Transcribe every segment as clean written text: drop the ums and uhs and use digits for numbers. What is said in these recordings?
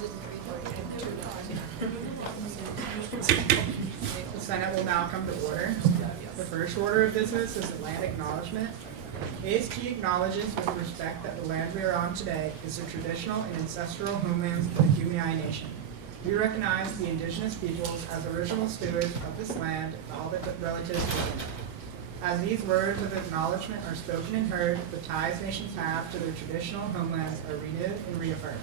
The Senate will now come to order. The first order of business is the land acknowledgement. ASG acknowledges with respect that the land we are on today is the traditional and ancestral homelands of the Kumeyaay Nation. We recognize the indigenous peoples as original stewards of this land and all the relatives within it. As these words of acknowledgement are spoken and heard, the ties nations have to their traditional homelands are renewed and reaffirmed.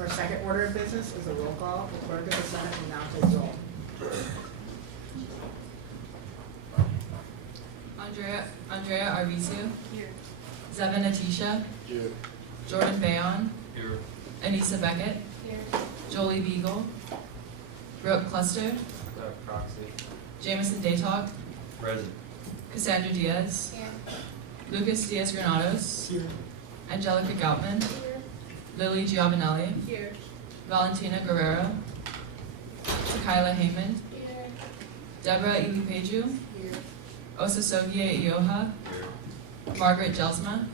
Our second order of business is a roll call. The clerk of the Senate will now take roll. Andrea Arvizu. Here. Zevin Atisha. Here. Jordan Bayon. Here. Anissa Beckett. Here. Jolie Beagle. Brooke Cluster. Proxy. Jameson Daytalk. Present. Cassandra Diaz. Here. Lucas Diaz Granados. Here. Angelica Goutman. Here. Lily Giovanelli. Here. Valentina Guerrero. Kyla Heyman. Here. Deborah Ilipeju. Here. Osasogie Ioha. Here. Margaret Jelsma.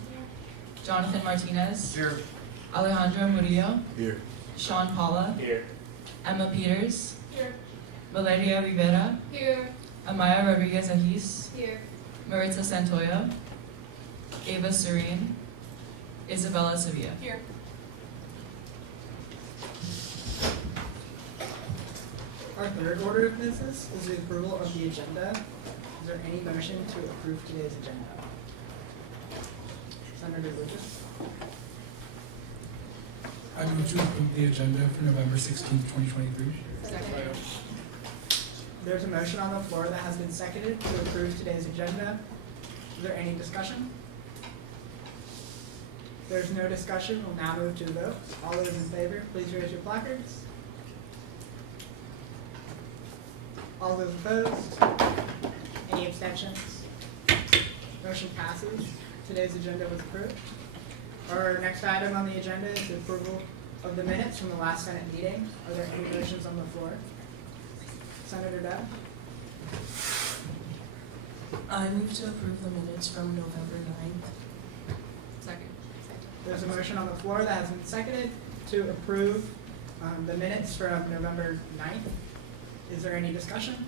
Jonathan Martinez. Here. Alejandro Murillo. Here. Sean Paula. Here. Emma Peters. Here. Valeria Rivera. Here. Amaya Rodriguez Ajis. Here. Maritza Santoyo. Ava Serene. Isabella Sevilla. Here. Our third order of business is the approval of the agenda. Is there any motion to approve today's agenda? Senator Lucas. I move to approve the agenda for November 16th, 2023. Second. There's a motion on the floor that has been seconded to approve today's agenda. Is there any discussion? If there's no discussion, we'll now move to the vote. All those in favor, please raise your placards. All those opposed? Any abstentions? Motion passes. Today's agenda was approved. Our next item on the agenda is the approval of the minutes from the last Senate meeting. Are there any motions on the floor? Senator Deb? I move to approve the minutes from November 9th. Second. There's a motion on the floor that has been seconded to approve the minutes from November 9th. Is there any discussion?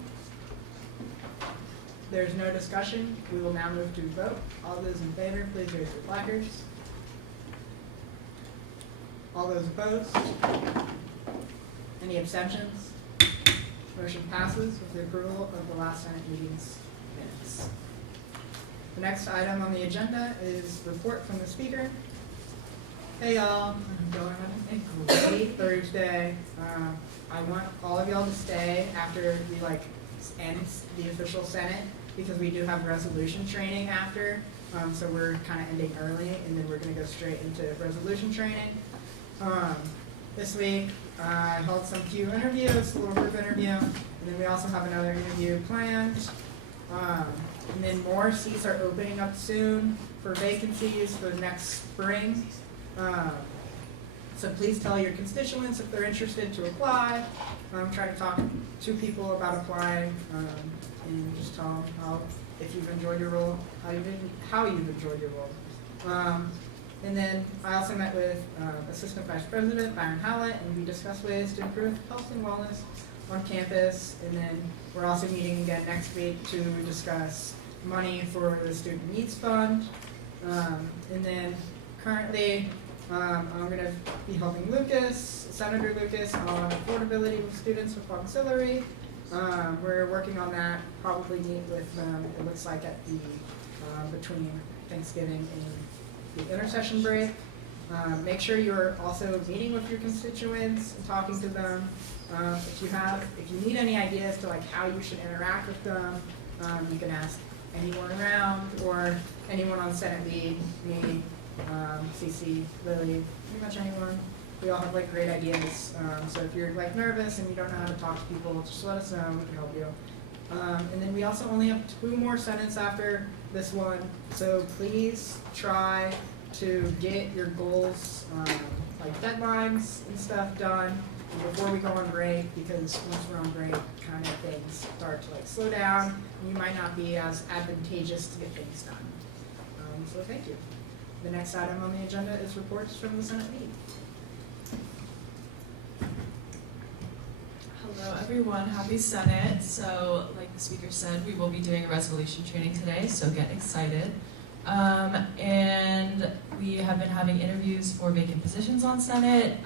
There's no discussion. We will now move to vote. All those in favor, please raise your placards. All those opposed? Any abstentions? Motion passes with the approval of the last Senate meeting's minutes. The next item on the agenda is report from the speaker. Hey y'all, going on a great Thursday. I want all of y'all to stay after we end the official Senate because we do have resolution training after. So we're kind of ending early and then we're going to go straight into resolution training. This week I held some few interviews, a little group interview, and then we also have another interview planned. And then more seats are opening up soon for vacancies for next spring. So please tell your constituents if they're interested to apply. Try to talk to people about applying, and just tell them if you've enjoyed your role, how you've enjoyed your role. And then I also met with Assistant Vice President Byron Howlett, and we discussed ways to improve health and wellness on campus. And then we're also meeting again next week to discuss money for the Student Needs Fund. And then currently, I'm going to be helping Senator Lucas, on affordability with students with auxiliary. We're working on that, probably meet with them, it looks like at the, between Thanksgiving and the intercession break. Make sure you're also meeting with your constituents and talking to them. If you need any ideas to how you should interact with them, you can ask anyone around or anyone on Senate lead, me, CC, Lily, pretty much anyone. We all have great ideas. So if you're nervous and you don't know how to talk to people, just let us know. We can help you. And then we also only have 2 more Senates after this one. So please try to get your goals, deadlines and stuff done before we go on break, because once we're on break, kind of things start to slow down. And you might not be as advantageous to get things done. So thank you. The next item on the agenda is reports from the Senate meeting. everyone. Happy Senate. So, like the speaker said, we will be doing a resolution training today, so get excited. And we have been having interviews for vacant positions on Senate.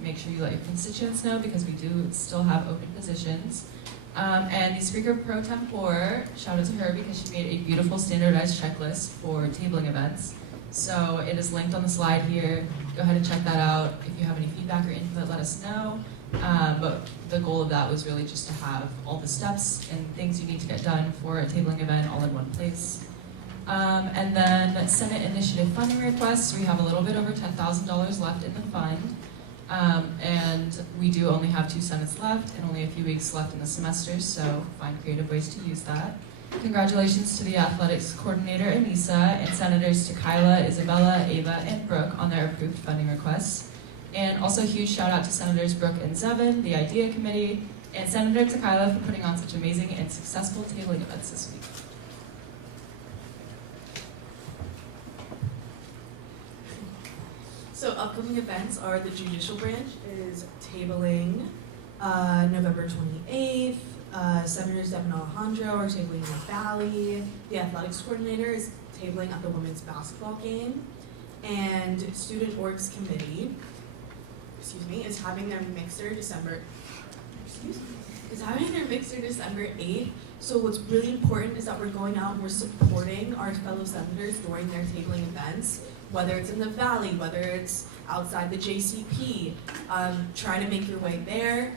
Make sure you let your constituents know because we do still have open positions. And the Speaker Pro Tempore, shout out to her because she made a beautiful standardized checklist for tabling events. So it is linked on the slide here. Go ahead and check that out. If you have any feedback or input, let us know. But the goal of that was really just to have all the steps and things you need to get done for a tabling event all in one place. And then Senate initiative funding requests. We have a little bit over $10,000 left in the fund. And we do only have 2 Senates left and only a few weeks left in the semester, so find creative ways to use that. Congratulations to the athletics coordinator, Anissa, and Senators to Kyla, Isabella, Ava, and Brooke on their approved funding requests. And also a huge shout out to Senators Brooke and Zevin, the IDEA Committee, and Senator Takayla for putting on such amazing and successful tabling events this week. So upcoming events are the judicial branch is tabling November 28th. Senators Devin Alejandro are tabling in the Valley. The athletics coordinator is tabling at the women's basketball game. And Student Orgs Committee, is having their mixer December 8th. So what's really important is that we're going out and we're supporting our fellow senators during their tabling events, whether it's in the Valley, whether it's outside the JCP. Try to make your way there.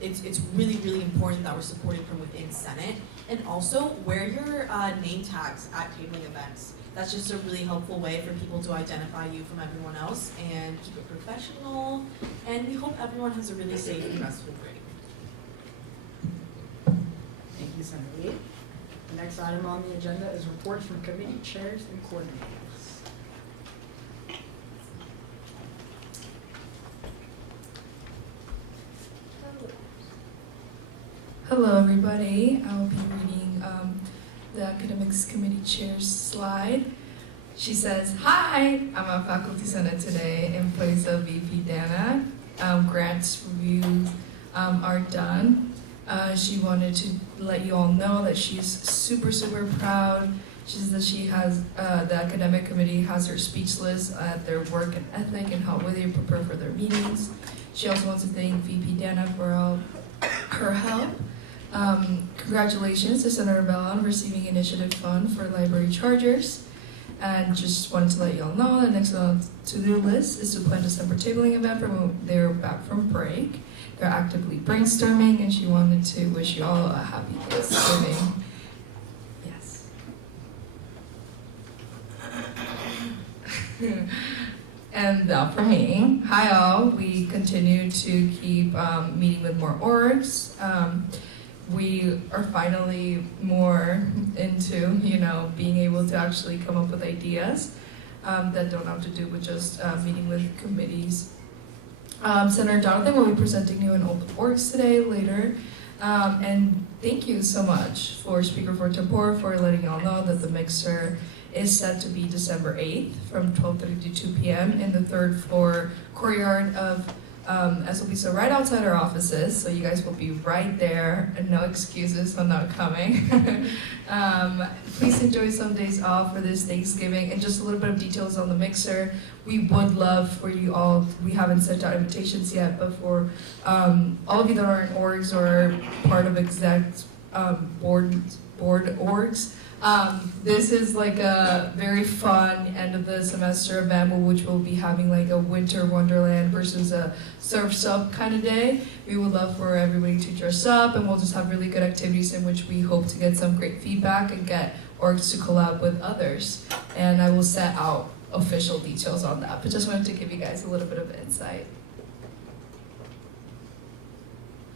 It's really, really important that we're supporting from within Senate. And also, wear your name tags at tabling events. That's just a really helpful way for people to identify you from everyone else and keep it professional. And we hope everyone has a really safe and restful break. Thank you, Senator Lee. The next item on the agenda is reports from committee chairs and coordinators. Hello, everybody. I will be reading the Academics Committee Chair's slide. She says, "Hi, I'm a Faculty Senate today in place of VP Dana. Grants reviews are done. She wanted to let you all know that she's super, super proud. She says that she has, the Academic Committee has her speechless at their work and ethic and how well they prepare for their meetings. She also wants to thank VP Dana for all her help. Congratulations to Senator Bella on receiving initiative fund for library chargers. And just wanted to let you all know the next on to-do list is to plan December tabling event for when they're back from break. They're actively brainstorming, and she wanted to wish you all a happy Thanksgiving." Yes. And for me, hi all. We continue to keep meeting with more orgs. We are finally more into, being able to actually come up with ideas that don't have to do with just meeting with committees. Senator Jonathan will be presenting you an open orgs today later. And thank you so much for Speaker Pro Tempore for letting y'all know that the mixer is set to be December 8th from 12:30 to 2 p.m. in the 3rd floor courtyard of SOP, so right outside our offices, so you guys will be right there and no excuses on not coming. Please enjoy some days off for this Thanksgiving, and just a little bit of details on the mixer. We would love for you all, we haven't sent out invitations yet, but for all of you that are in orgs or part of exec board orgs, this is like a very fun end of the semester event which will be having like a winter wonderland versus a surf's up kind of day. We would love for everybody to dress up, and we'll just have really good activities in which we hope to get some great feedback and get orgs to collab with others. And I will set out official details on that, but just wanted to give you guys a little bit of insight.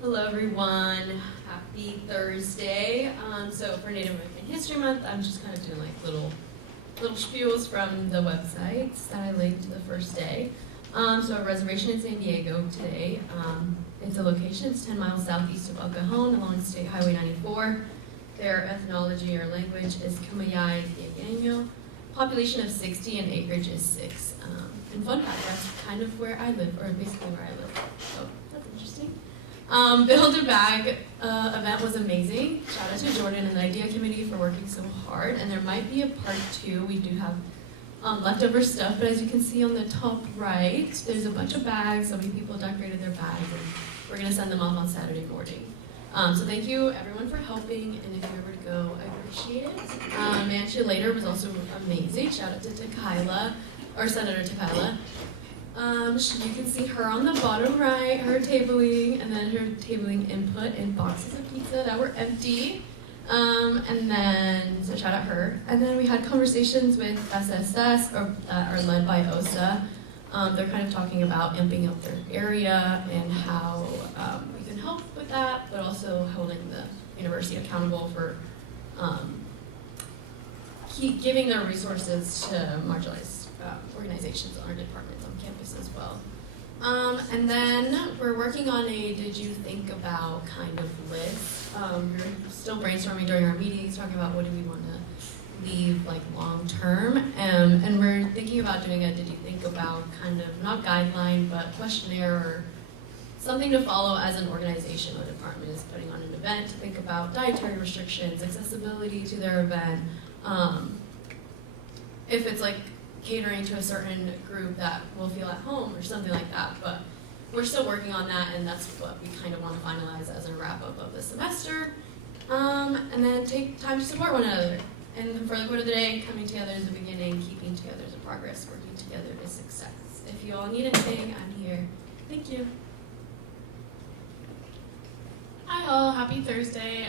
Hello everyone, happy Thursday. So for Native American History Month, I'm just kind of doing like little spiels from the websites that I linked the first day. So a reservation in San Diego today. It's a location, it's 10 miles southeast of El Cajon along State Highway 94. Their ethnology or language is Kumeyaay Diagueño. Population of 60 and acreage is 6. And fun fact, that's kind of where I live, or basically where I live. So that's interesting. Build a Bag event was amazing. Shout out to Jordan and the Idea Committee for working so hard. And there might be a part 2. We do have leftover stuff, but as you can see on the top right, there's a bunch of bags. So many people decorated their bags, and we're gonna send them off on Saturday morning. So thank you everyone for helping, and if you ever go, I appreciate it. Mansion later was also amazing. Shout out to Takayla, or Senator Takayla. You can see her on the bottom right, her tabling, and then her tabling input in boxes of pizza that were empty. And then, so shout out her. And then we had conversations with SSS, that are led by OSA. They're kind of talking about amping up their area and how we can help with that, but also holding the university accountable for giving their resources to marginalized organizations or departments on campus as well. And then we're working on a did you think about kind of list. We're still brainstorming during our meetings, talking about what do we want to leave like long term. And we're thinking about doing a did you think about kind of not guideline, but questionnaire or something to follow as an organization or department is putting on an event to think about dietary restrictions, accessibility to their event. If it's like catering to a certain group that will feel at home or something like that, but we're still working on that, and that's what we kind of want to finalize as a wrap-up of the semester, and then take time to support one another. And for the quote of the day, coming together is the beginning, keeping together is the progress, working together is success. If you all need anything, I'm here. Thank you. Hi all, happy Thursday.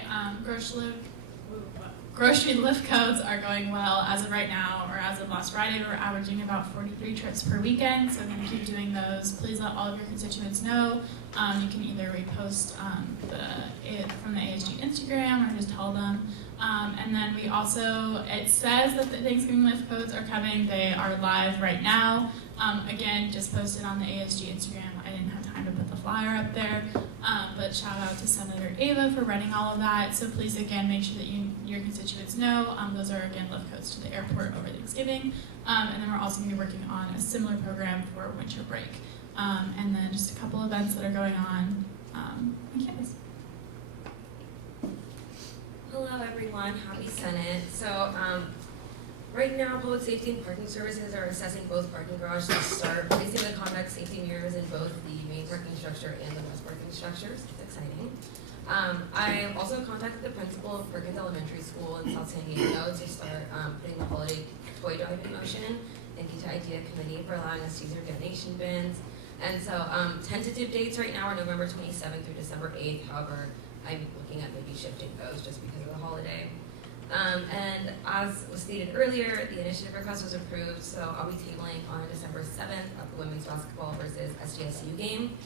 Grocery lift codes are going well as of right now, or as of last Friday. We're averaging about 43 trips per weekend, so we're going to keep doing those. Please let all of your constituents know. You can either repost from the ASG Instagram or just tell them. And then we also, it says that the Thanksgiving lift codes are coming. They are live right now. Again, just posted on the ASG Instagram. I didn't have time to put the flyer up there. But shout out to Senator Ava for running all of that. So please, again, make sure that your constituents know. Those are, again, lift codes to the airport over Thanksgiving. And then we're also going to be working on a similar program for winter break. And then just a couple events that are going on campus. Hello everyone, happy Senate. So right now, Public Safety and Parking Services are assessing both parking garages to start placing the conduct safety mirrors in both the main parking structure and the west parking structures. It's exciting. I also contacted the principal of Perkins Elementary School in South San Diego to start putting the holiday toy drive in motion. Thank you to Idea Committee for allowing us to use their donation bins. And so tentative dates right now are November 27th through December 8th. However, I'm looking at maybe shifting those just because of the holiday. And as was stated earlier, the initiative request was approved, so I'll be tabling on December 7th at the women's basketball versus SDSU game.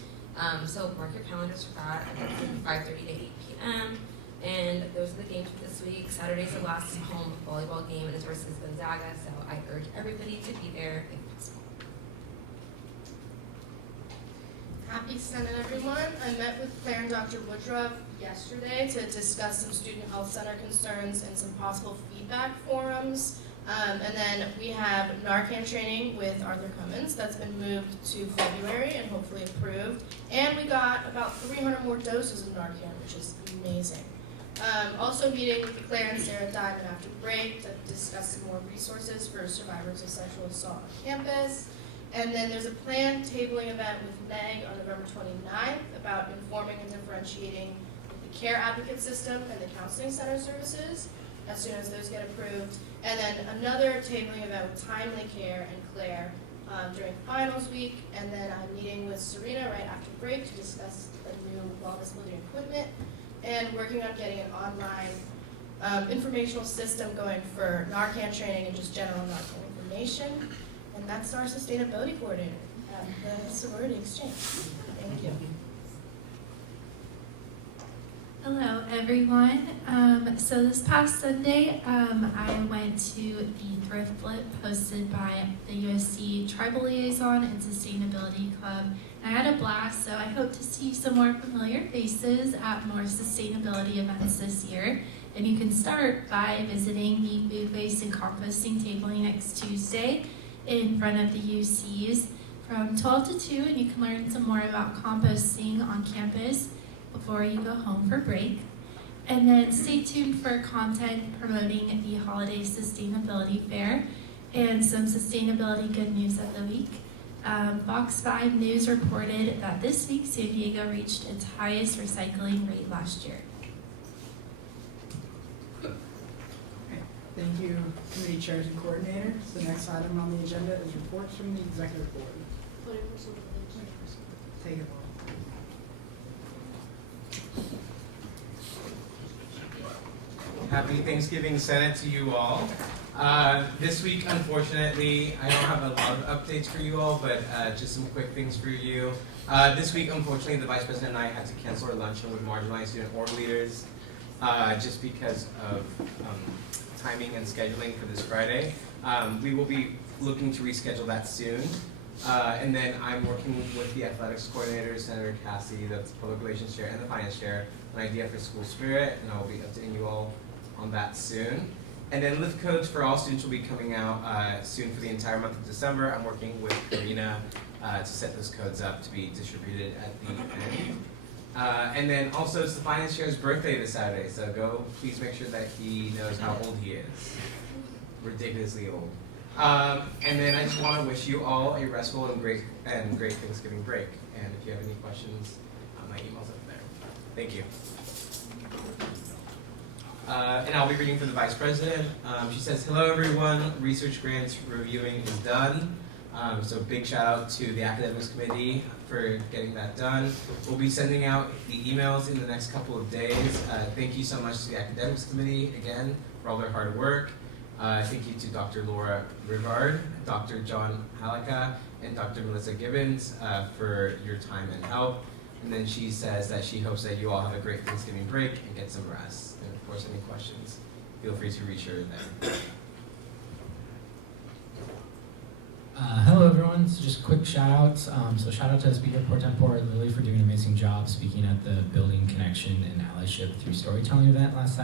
So mark your calendars for that. It's 5:30 to 8 p.m. And those are the games for this week. Saturday's the last home volleyball game, and it's versus Gonzaga, so I urge everybody to be there if possible. Happy Senate, everyone. I met with Claire and Dr. Woodruff yesterday to discuss some student health center concerns and some possible feedback forums. And then we have Narcan training with Arthur Cummins that's been moved to February and hopefully approved. And we got about 300 more doses of Narcan, which is amazing. Also meeting with Claire and Sarah Diamond after break to discuss some more resources for survivors of sexual assault on campus. And then there's a planned tabling event with Meg on November 29th about informing and differentiating the care advocate system and the counseling center services as soon as those get approved. And then another tabling event with Timely Care and Claire during finals week. And then I'm meeting with Serena right after break to discuss the new wellness building equipment and working on getting an online informational system going for Narcan training and just general Narcan information. And that's our sustainability coordinator at the sorority exchange. Thank you. Hello, everyone. So this past Sunday, I went to the Thrift Flip hosted by the USC Tribal Liaison and Sustainability Club. And I had a blast, so I hope to see some more familiar faces at more sustainability events this year. And you can start by visiting the food waste and composting tabling next Tuesday in front of the UCs from 12 to 2, and you can learn some more about composting on campus. before you go home for break. And then stay tuned for content promoting the Holiday Sustainability Fair and some sustainability good news of the week. Fox 5 News reported that this week San Diego reached its highest recycling rate last year. Thank you, committee chairs and coordinators. The next item on the agenda is reports from the executive board. Take it, Laura. Happy Thanksgiving, Senate, to you all. This week, unfortunately, I don't have a lot of updates for you all, but just some quick things for you. This week, unfortunately, the Vice President and I had to cancel our luncheon with marginalized student org leaders just because of timing and scheduling for this Friday. We will be looking to reschedule that soon. And then I'm working with the athletics coordinator, Senator Cassie, the public relations chair, and the finance chair, an idea for school spirit, and I'll be updating you all on that soon. And then lift codes for all students will be coming out soon for the entire month of December. I'm working with Karina to set those codes up to be distributed at the end. And then also it's the finance chair's birthday this Saturday, so go please make sure that he knows how old he is. Ridiculously old. And then I just want to wish you all a restful and great Thanksgiving break. And if you have any questions, my email's up there. Thank you. And I'll be reading for the Vice President. She says, hello everyone, research grants reviewing is done. So big shout out to the Academics Committee for getting that done. We'll be sending out the emails in the next couple of days. Thank you so much to the Academics Committee, again, for all their hard work. Thank you to Dr. Laura Rivard, Dr. John Halaka, and Dr. Melissa Gibbons for your time and help. And then she says that she hopes that you all have a great Thanksgiving break and get some rest. And of course, any questions, feel free to reach her there. Hello everyone, so just quick shout outs. So shout out to Speaker Pro Tempore Lily for doing an amazing job speaking at the Building Connection and Allyship through Storytelling event last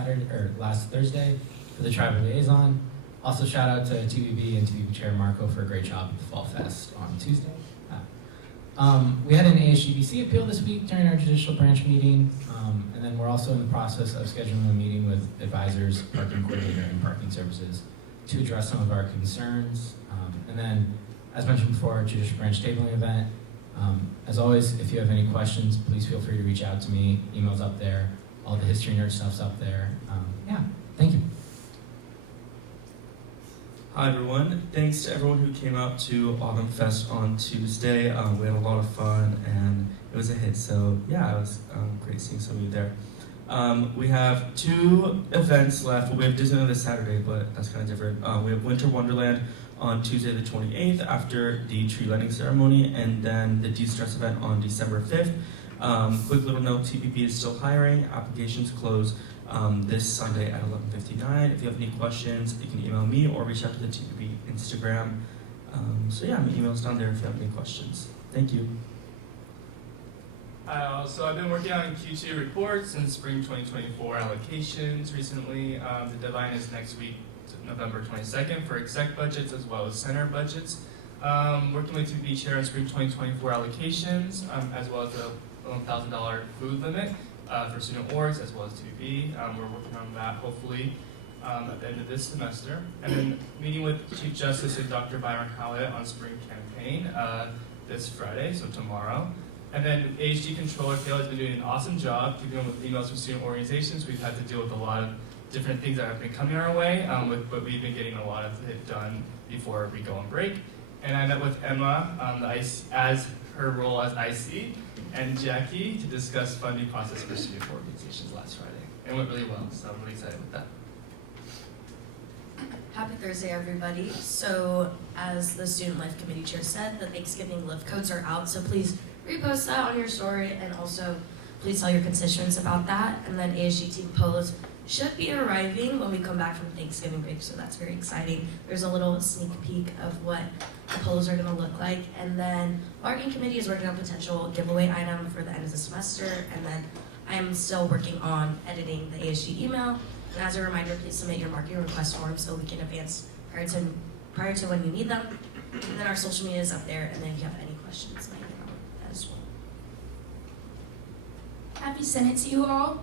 Thursday for the Tribal Liaison. Also shout out to TVB and TVB Chair Marco for a great job at the Fall Fest on Tuesday. We had an ASGBC appeal this week during our judicial branch meeting, and then we're also in the process of scheduling a meeting with advisors, parking coordinator, and parking services to address some of our concerns. And then, as mentioned before, our judicial branch tabling event. As always, if you have any questions, please feel free to reach out to me. Email's up there. All the history nerd stuff's up there. Yeah, thank you. Hi everyone, thanks to everyone who came out to Autumn Fest on Tuesday. We had a lot of fun and it was a hit, so yeah, it was great seeing some of you there. We have 2 events left. We have Disneyland this Saturday, but that's kind of different. We have Winter Wonderland on Tuesday the 28th after the tree lighting ceremony, and then the De-Stress event on December 5th. Quick little note, TPP is still hiring. Applications close this Sunday at 11:59. If you have any questions, you can email me or reach out to the TPP Instagram. So yeah, my email's down there if you have any questions. Thank you. So I've been working on Q2 reports and spring 2024 allocations recently. The deadline is next week, November 22nd, for exec budgets as well as center budgets. Working with TPP Chair on spring 2024 allocations, as well as the $1,000 food limit for student orgs as well as TPP. We're working on that hopefully at the end of this semester. And then meeting with Chief Justice and Dr. Byron Howlett on spring campaign this Friday, so tomorrow. And then ASG Controller Kayla has been doing an awesome job keeping up with emails from student organizations. We've had to deal with a lot of different things that have been coming our way, but we've been getting a lot of it done before we go on break. And I met with Emma as her role as IC and Jackie to discuss funding process for student organizations last Friday. It went really well, so I'm really excited with that. Happy Thursday, everybody. So, as the Student Life Committee Chair said, the Thanksgiving lift codes are out, so please repost that on your story, and also please tell your constituents about that. And then ASG Team Polos should be arriving when we come back from Thanksgiving break, so that's very exciting. There's a little sneak peek of what the polos are going to look like. And then Bargaining Committee is working on potential giveaway item for the end of the semester, and then I'm still working on editing the ASG email. And as a reminder, please submit your marketing request forms so we can advance prior to when you need them. And then our social media is up there, and then if you have any questions, let me know as well. Happy Senate to you all.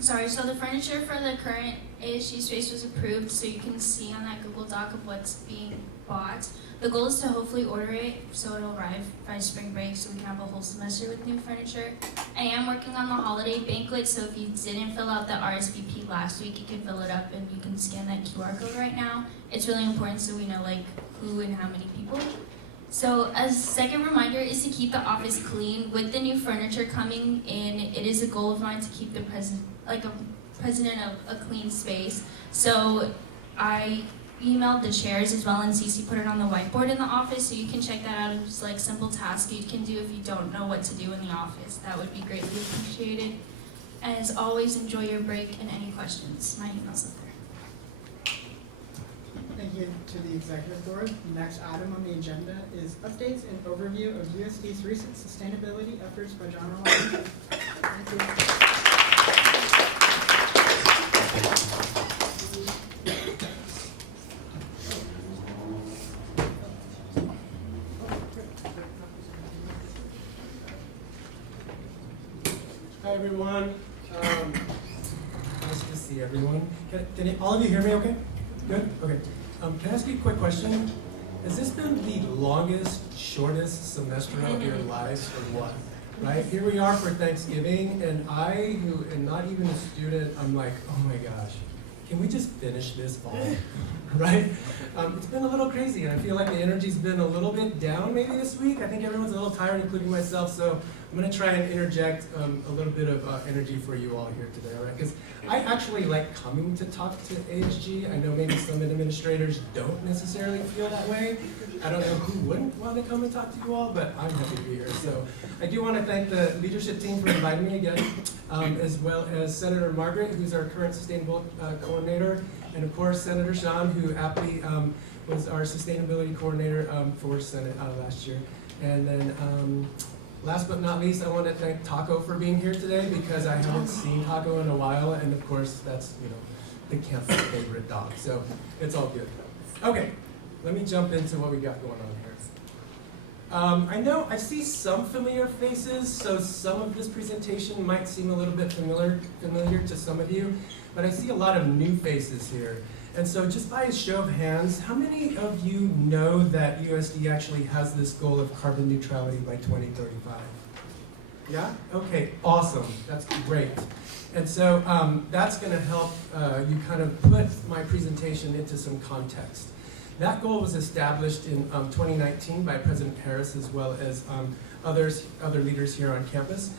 Sorry, so the furniture for the current ASG space was approved, so you can see on that Google Doc of what's being bought. The goal is to hopefully order it so it'll arrive by spring break so we can have a whole semester with new furniture. I am working on the holiday banquet, so if you didn't fill out the RSVP last week, you can fill it up and you can scan that QR code right now. It's really important so we know like who and how many people. So a second reminder is to keep the office clean. With the new furniture coming in, it is a goal of mine to keep the president of a clean space. So I emailed the chairs as well, and Cece put it on the whiteboard in the office, so you can check that out. It's like simple tasks you can do if you don't know what to do in the office. That would be greatly appreciated. And as always, enjoy your break and any questions. My email's up there. Thank you to the executive board. The next item on the agenda is updates and overview of USD's recent sustainability efforts by John Rollins. Thank you. Hi everyone. Nice to see everyone. Can all of you hear me okay? Good? Okay. Can I ask you a quick question? Has this been the longest, shortest semester of your lives or what? Right? Here we are for Thanksgiving, and I, who am not even a student, I'm like, oh my gosh, can we just finish this fall? Right? It's been a little crazy, and I feel like the energy's been a little bit down maybe this week. I think everyone's a little tired, including myself, so I'm going to try and interject a little bit of energy for you all here today, all right? Because I actually like coming to talk to ASG. I know maybe some administrators don't necessarily feel that way. I don't know who wouldn't want to come and talk to you all, but I'm happy to be here. So I do want to thank the leadership team for inviting me again, as well as Senator Margaret, who's our current sustainable coordinator, and of course Senator Sean, who aptly was our sustainability coordinator for Senate last year. And then last but not least, I want to thank Taco for being here today because I haven't seen Taco in a while, and of course that's, you know, the campus favorite dog, so it's all good. Okay, let me jump into what we got going on here. I know I see some familiar faces, so some of this presentation might seem a little bit familiar to some of you, but I see a lot of new faces here. And so just by a show of hands, how many of you know that USD actually has this goal of carbon neutrality by 2035? Yeah? Okay, awesome. That's great. And so that's going to help you kind of put my presentation into some context. That goal was established in 2019 by President Harris as well as other leaders here on campus.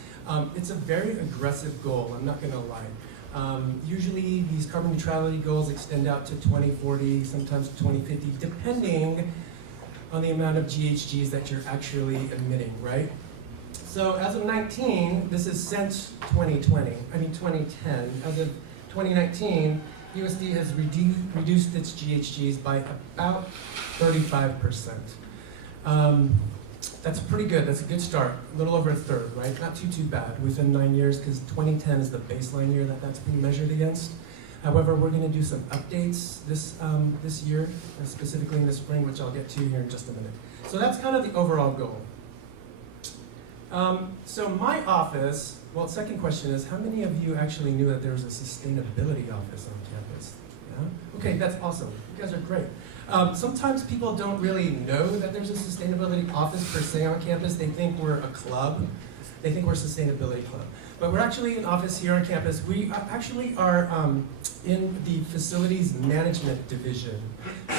It's a very aggressive goal, I'm not going to lie. Usually these carbon neutrality goals extend out to 2040, sometimes 2050, depending on the amount of GHGs that you're actually emitting, right? So as of 19, this is since 2010, as of 2019, USD has reduced its GHGs by about 35%. That's pretty good. That's a good start. A little over a third, right? Not too bad within 9 years, because 2010 is the baseline year that's being measured against. However, we're going to do some updates this year, specifically in the spring, which I'll get to here in just a minute. So that's kind of the overall goal. So my office, well, second question is, how many of you actually knew that there was a sustainability office on campus? Yeah? Okay, that's awesome. You guys are great. Sometimes people don't really know that there's a sustainability office per se on campus. They think we're a club. They think we're a sustainability club. But we're actually an office here on campus. We actually are in the facilities management division.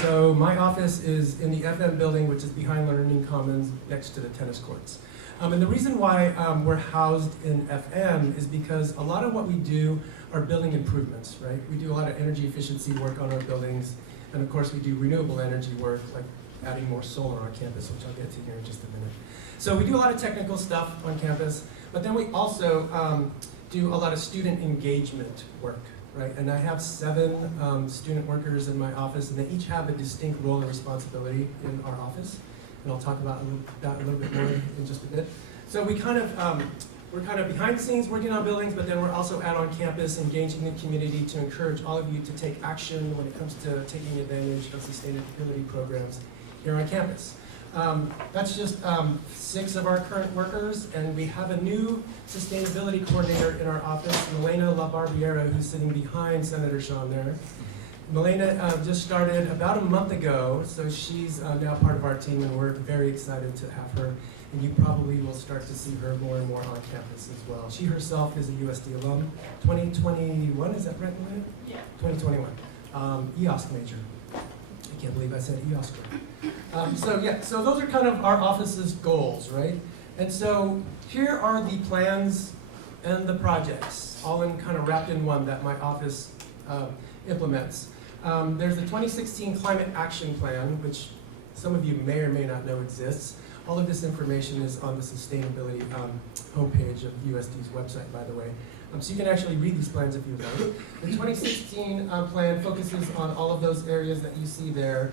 So my office is in the FM building, which is behind Learning Commons next to the tennis courts. And the reason why we're housed in FM is because a lot of what we do are building improvements, right? We do a lot of energy efficiency work on our buildings. And of course, we do renewable energy work, like adding more solar on campus, which I'll get to here in just a minute. So we do a lot of technical stuff on campus, but then we also do a lot of student engagement work, right? And I have 7 student workers in my office, and they each have a distinct role and responsibility in our office. And I'll talk about that a little bit more in just a bit. So we kind of, we're kind of behind the scenes working on buildings, but then we're also out on campus engaging the community to encourage all of you to take action when it comes to taking advantage of sustainability programs here on campus. That's just 6 of our current workers, and we have a new sustainability coordinator in our office, Milena LaBarbiera, who's sitting behind Senator Sean there. Milena just started about a month ago, so she's now part of our team, and we're very excited to have her. And you probably will start to see her more and more on campus as well. She herself is a USD alum, 2021, is that right, Milena? Yeah. 2021, EOSC major. I can't believe I said EOSC. So those are kind of our office's goals, right? And so here are the plans and the projects, all in kind of wrapped in one that my office implements. There's the 2016 Climate Action Plan, which some of you may or may not know exists. All of this information is on the sustainability homepage of USD's website, by the way. So you can actually read these plans if you want. The 2016 plan focuses on all of those areas that you see there.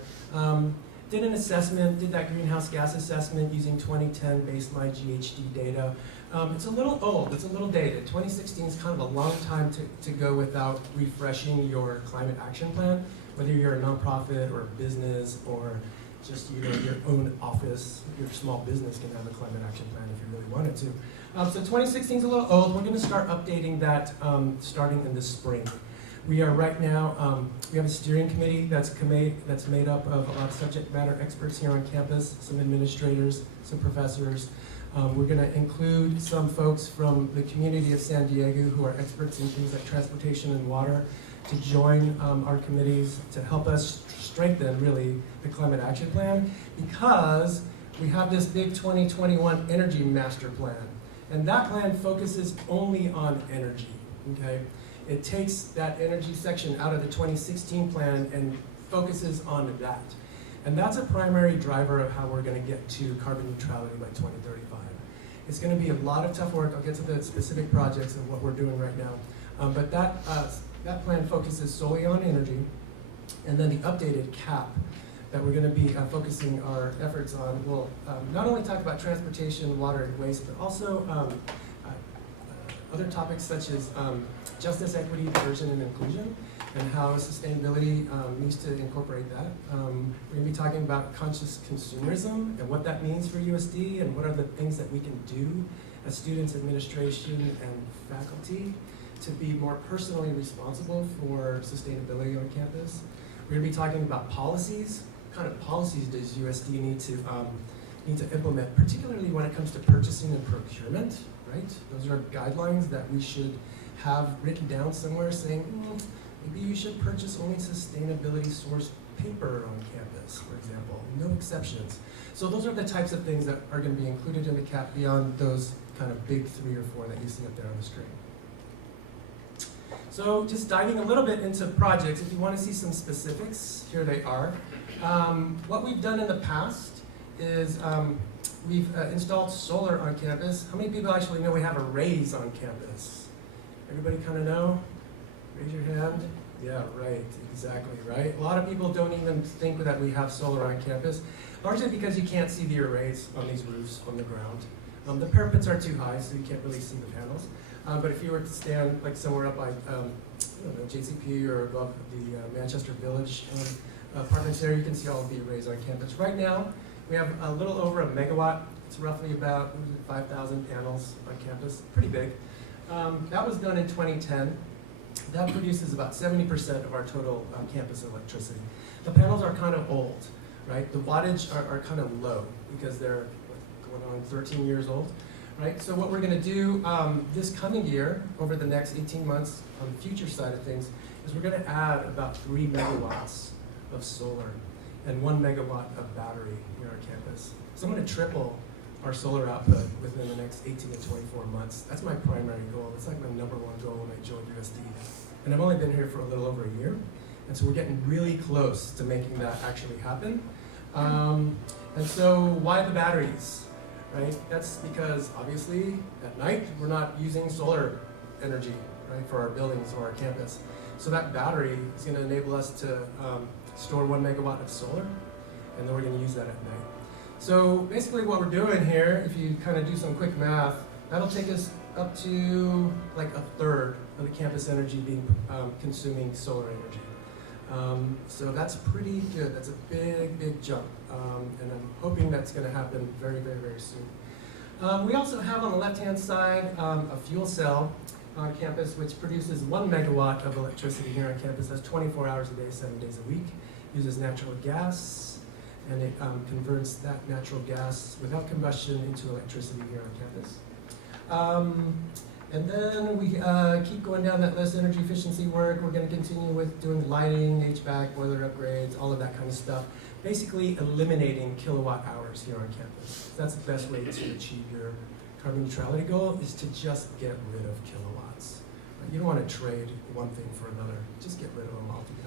Did an assessment, did that greenhouse gas assessment using 2010 baseline GHG data. It's a little old, it's a little dated. 2016 is kind of a long time to go without refreshing your climate action plan, whether you're a nonprofit or a business or just your own office. Your small business can have a climate action plan if you really wanted to. So 2016 is a little old. We're going to start updating that starting in the spring. We are right now, we have a steering committee that's made up of a lot of subject matter experts here on campus, some administrators, some professors. We're going to include some folks from the community of San Diego who are experts in things like transportation and water to join our committees to help us strengthen, really, the climate action plan, because we have this big 2021 energy master plan. And that plan focuses only on energy, okay? It takes that energy section out of the 2016 plan and focuses on that. And that's a primary driver of how we're going to get to carbon neutrality by 2035. It's going to be a lot of tough work. I'll get to the specific projects and what we're doing right now. But that plan focuses solely on energy. And then the updated CAP that we're going to be focusing our efforts on will not only talk about transportation, water, and waste, but also other topics such as justice, equity, diversity, and inclusion, and how sustainability needs to incorporate that. We're going to be talking about conscious consumerism and what that means for USD, and what are the things that we can do as students, administration, and faculty to be more personally responsible for sustainability on campus. We're going to be talking about policies. What kind of policies does USD need to implement, particularly when it comes to purchasing and procurement, right? Those are guidelines that we should have written down somewhere saying, maybe you should purchase only sustainability sourced paper on campus, for example, no exceptions. So those are the types of things that are going to be included in the CAP beyond those kind of big 3 or 4 that you see up there on the screen. So just diving a little bit into projects, if you want to see some specifics, here they are. What we've done in the past is we've installed solar on campus. How many people actually know we have arrays on campus? Everybody kind of know? Raise your hand. Yeah, right, exactly, right? A lot of people don't even think that we have solar on campus, largely because you can't see the arrays on these roofs from the ground. The parapets are too high, so you can't really see the panels. But if you were to stand like somewhere up by, I don't know, JCP or above the Manchester Village apartments there, you can see all of the arrays on campus. Right now, we have a little over 1 megawatt. It's roughly about 5,000 panels on campus, pretty big. That was done in 2010. That produces about 70% of our total campus electricity. The panels are kind of old, right? The wattage are kind of low because they're going on 13 years old. Right? So what we're going to do this coming year, over the next 18 months, on the future side of things, is we're going to add about 3 megawatts of solar and 1 megawatt of battery near our campus. So I'm going to triple our solar output within the next 18 to 24 months. That's my primary goal. It's like my #1 goal when I joined USD. And I've only been here for a little over a year, and so we're getting really close to making that actually happen. And so why the batteries? Right? That's because obviously at night we're not using solar energy, right, for our buildings or our campus. So that battery is going to enable us to store 1 megawatt of solar, and then we're going to use that at night. So basically what we're doing here, if you kind of do some quick math, that'll take us up to like 1/3 of the campus energy being consuming solar energy. So that's pretty good. That's a big, big jump. and I'm hoping that's going to happen very, very, very soon. We also have on the left-hand side a fuel cell on campus which produces 1 megawatt of electricity here on campus. That's 24 hours a day, 7 days a week. Uses natural gas, and it converts that natural gas without combustion into electricity here on campus. And then we keep going down that list, energy efficiency work. We're going to continue with doing lighting, HVAC, boiler upgrades, all of that kind of stuff. Basically eliminating kilowatt hours here on campus. That's the best way to achieve your carbon neutrality goal, is to just get rid of kilowatts. You don't want to trade one thing for another. Just get rid of them altogether.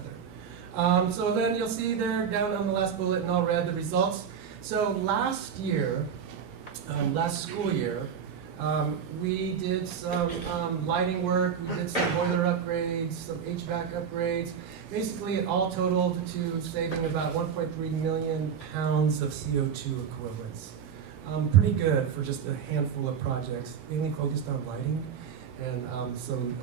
So then you'll see there down on the last bullet in all red the results. So last year, last school year, we did some lighting work, we did some boiler upgrades, some HVAC upgrades. Basically, it all totaled to saving about 1.3 million pounds of CO2 equivalents. Pretty good for just a handful of projects, mainly focused on lighting and some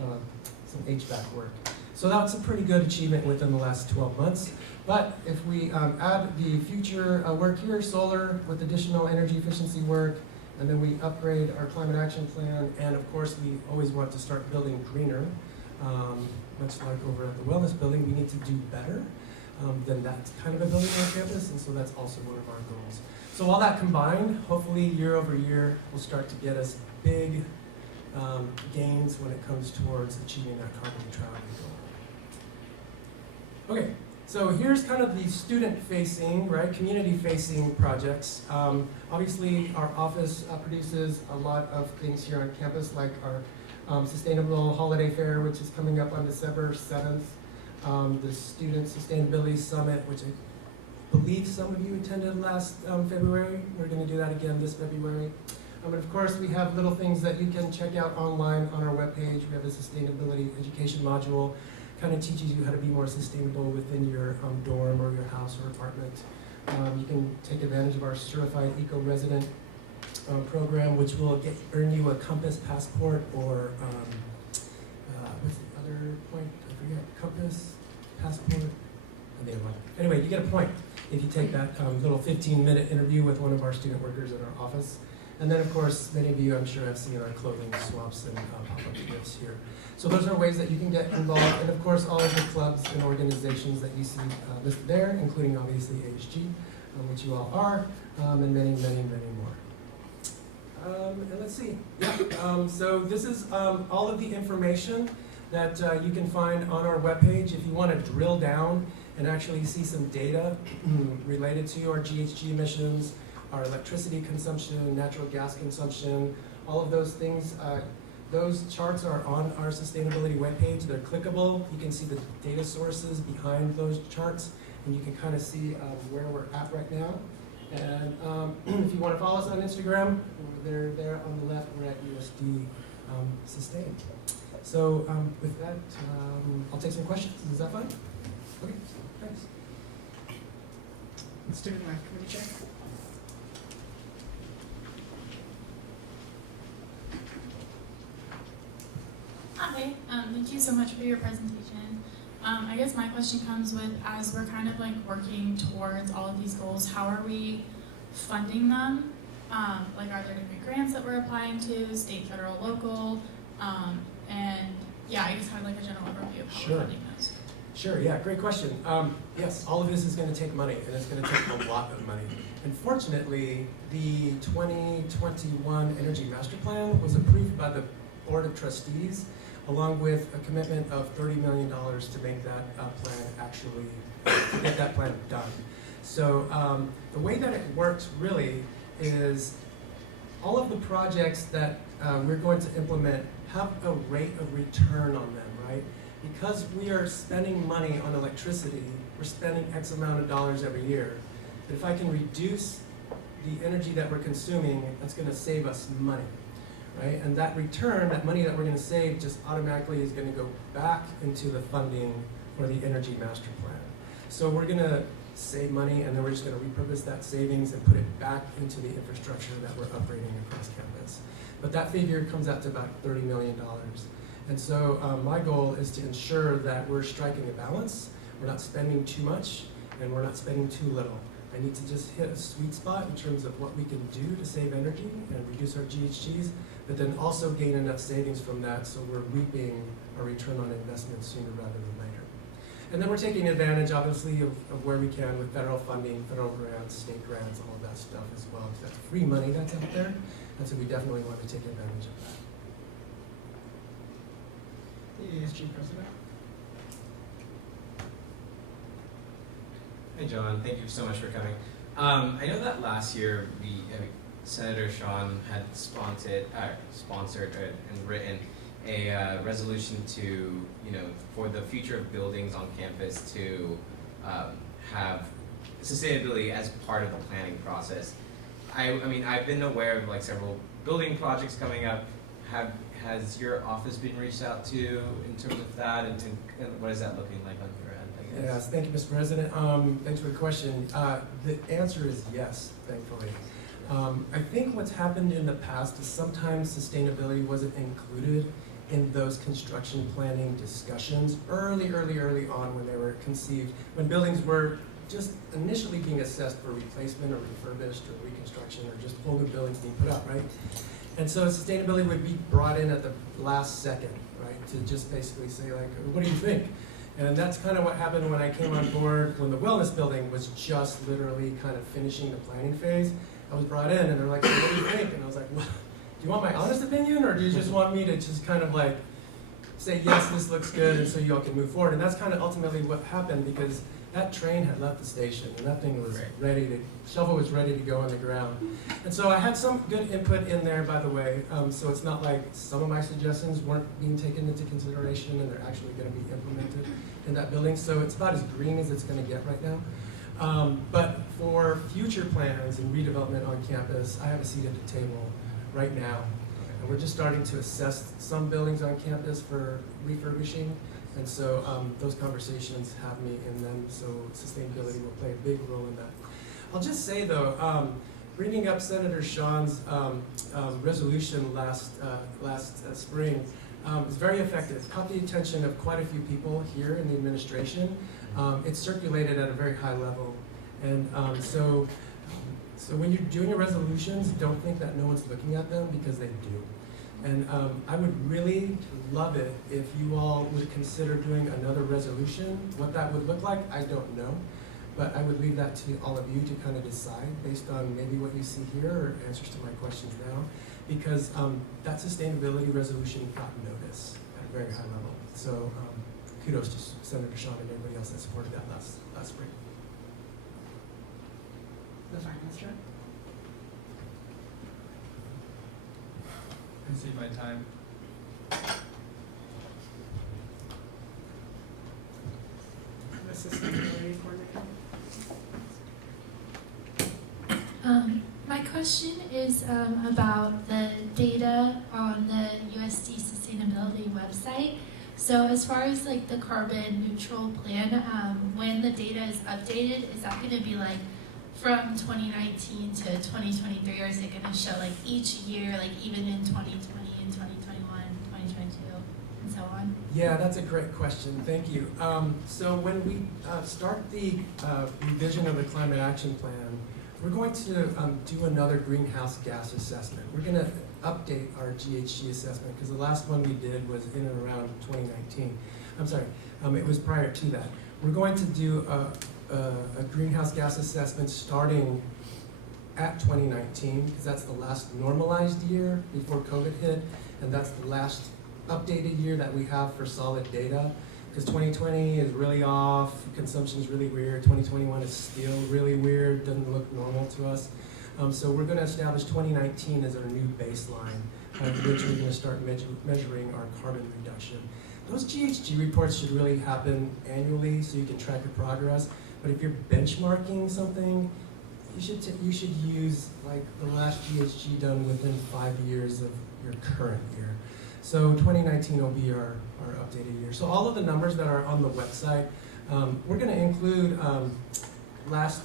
HVAC work. So that's a pretty good achievement within the last 12 months. But if we add the future work here, solar with additional energy efficiency work, and then we upgrade our climate action plan, and of course we always want to start building greener, much like over at the wellness building, we need to do better than that kind of a building on campus, and so that's also one of our goals. So all that combined, hopefully year over year, will start to get us big gains when it comes towards achieving that carbon neutrality goal. Okay. So here's kind of the student-facing, right, community-facing projects. Obviously, our office produces a lot of things here on campus, like our Sustainable Holiday Fair, which is coming up on December 7th, the Student Sustainability Summit, which I believe some of you attended last February. We're going to do that again this February. And of course, we have little things that you can check out online on our webpage. We have a sustainability education module. Kind of teaches you how to be more sustainable within your dorm or your house or apartment. You can take advantage of our Certified Eco-Resident program, which will earn you a Compass passport, or what's the other point? I forget. Compass, passport. Anyway, you get a point if you take that little 15-minute interview with one of our student workers in our office. And then, of course, many of you, I'm sure, have seen our clothing swaps and pop-up gifts here. So those are ways that you can get involved. And, of course, all of the clubs and organizations that you see listed there, including, obviously, ASG, which you all are, and many, many, many more. And let's see. Yeah. So this is all of the information that you can find on our webpage. If you want to drill down and actually see some data related to our GHG emissions, our electricity consumption, natural gas consumption, all of those things. Those charts are on our sustainability webpage. They're clickable. You can see the data sources behind those charts, and you can kind of see where we're at right now. And if you want to follow us on Instagram, they're there on the left. We're at USD Sustain. So with that, I'll take some questions. Is that fine? Okay, thanks. Student Life Committee Chair. Hi, thank you so much for your presentation. I guess my question comes with, as we're kind of like working towards all of these goals, how are we funding them? Like, are there different grants that we're applying to, state, federal, local? And yeah, I guess kind of like a general overview of how we're funding those. Sure, yeah, great question. Yes, all of this is going to take money, and it's going to take a lot of money. Unfortunately, the 2021 Energy Master Plan was approved by the Board of Trustees, along with a commitment of $30 million to make that plan actually, to get that plan done. So the way that it works really is all of the projects that we're going to implement have a rate of return on them, right? Because we are spending money on electricity, we're spending X amount of dollars every year. But if I can reduce the energy that we're consuming, that's going to save us money. Right? And that return, that money that we're going to save, just automatically is going to go back into the funding for the Energy Master Plan. So we're going to save money, and then we're just going to repurpose that savings and put it back into the infrastructure that we're upgrading across campus. But that figure comes out to about $30 million. And so my goal is to ensure that we're striking a balance. We're not spending too much, and we're not spending too little. I need to just hit a sweet spot in terms of what we can do to save energy and reduce our GHGs, but then also gain enough savings from that so we're reaping a return on investment sooner rather than later. And then we're taking advantage, obviously, of where we can with federal funding, federal grants, state grants, all of that stuff as well, because that's free money that's out there, and so we definitely want to take advantage of that. The ASG president. Hi, John. Thank you so much for coming. I know that last year Senator Sean had sponsored and written a resolution to, for the future of buildings on campus to have sustainability as part of the planning process. I mean, I've been aware of like several building projects coming up. Has your office been reached out to in terms of that, and what is that looking like on your end, I guess? Yes, thank you, Mr. President. Thanks for the question. The answer is yes, thankfully. I think what's happened in the past is sometimes sustainability wasn't included in those construction planning discussions early on when they were conceived, when buildings were just initially being assessed for replacement or refurbished or reconstruction or just whole new buildings being put up, right? And so sustainability would be brought in at the last second, right? To just basically say like, what do you think? And that's kind of what happened when I came on board, when the wellness building was just literally kind of finishing the planning phase. I was brought in and they're like, so what do you think? And I was like, well, do you want my honest opinion, or do you just want me to just kind of like say, yes, this looks good, and so you all can move forward? And that's kind of ultimately what happened, because that train had left the station and that thing was ready to, shovel was ready to go on the ground. And so I had some good input in there, by the way, so it's not like some of my suggestions weren't being taken into consideration and they're actually going to be implemented in that building. So it's about as green as it's going to get right now. But for future plans and redevelopment on campus, I have a seat at the table right now. And we're just starting to assess some buildings on campus for refurbishing. And so those conversations have me in them, so sustainability will play a big role in that. I'll just say though, bringing up Senator Sean's resolution last spring is very effective. It caught the attention of quite a few people here in the administration. It's circulated at a very high level. And so when you're doing your resolutions, don't think that no one's looking at them, because they do. And I would really love it if you all would consider doing another resolution. What that would look like, I don't know. But I would leave that to all of you to kind of decide based on maybe what you see here or answers to my questions now. Because that sustainability resolution got notice at a very high level. So kudos to Senator Sean and everybody else that supported that last spring. The finance director. I see my time. The sustainability coordinator. My question is about the data on the USD sustainability website. So as far as like the carbon neutral plan, when the data is updated, is that going to be like from 2019 to 2023, or is it going to show like each year, like even in 2020 and 2021, 2022, and so on? Yeah, that's a great question. Thank you. So when we start the revision of the climate action plan, we're going to do another greenhouse gas assessment. We're going to update our GHG assessment, because the last one we did was in and around 2019. I'm sorry, it was prior to that. We're going to do a greenhouse gas assessment starting at 2019, because that's the last normalized year before COVID hit, and that's the last updated year that we have for solid data. Because 2020 is really off, consumption is really weird, 2021 is still really weird, doesn't look normal to us. So we're going to establish 2019 as our new baseline, which we're going to start measuring our carbon reduction. Those GHG reports should really happen annually so you can track your progress. But if you're benchmarking something, you should use like the last GHG done within 5 years of your current year. So 2019 will be our updated year. So all of the numbers that are on the website, we're going to include last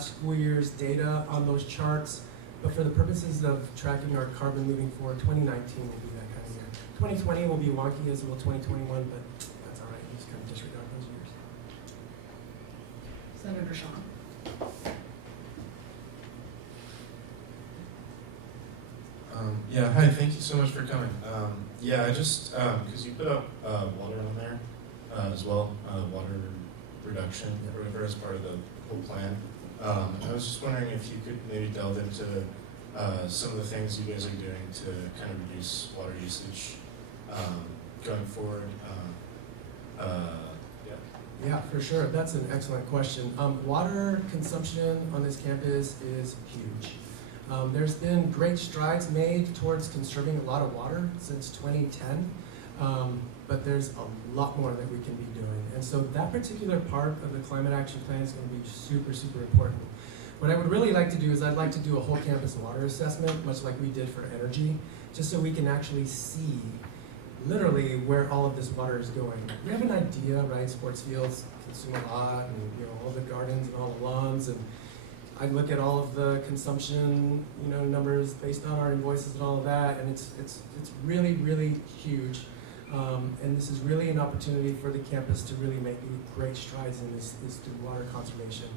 school year's data on those charts. But for the purposes of tracking our carbon moving forward, 2019 will be that kind of year. 2020 will be wonky as will 2021, but that's all right. You just kind of disregard those years. Senator Sean. Yeah, hi, thank you so much for coming. Yeah, I just, because you put up water on there as well, water reduction or whatever as part of the whole plan. I was just wondering if you could maybe delve into some of the things you guys are doing to kind of reduce water usage going forward. Yeah. Yeah, for sure. That's an excellent question. Water consumption on this campus is huge. There's been great strides made towards conserving a lot of water since 2010, but there's a lot more that we can be doing. And so that particular part of the climate action plan is going to be super, super important. What I would really like to do is I'd like to do a whole campus water assessment, much like we did for energy, just so we can actually see literally where all of this water is going. We have an idea, right? Sports fields consume a lot, and all the gardens and all the lawns, and I look at all of the consumption, numbers based on our invoices and all of that, and it's really, really huge. And this is really an opportunity for the campus to really make great strides in this water conservation.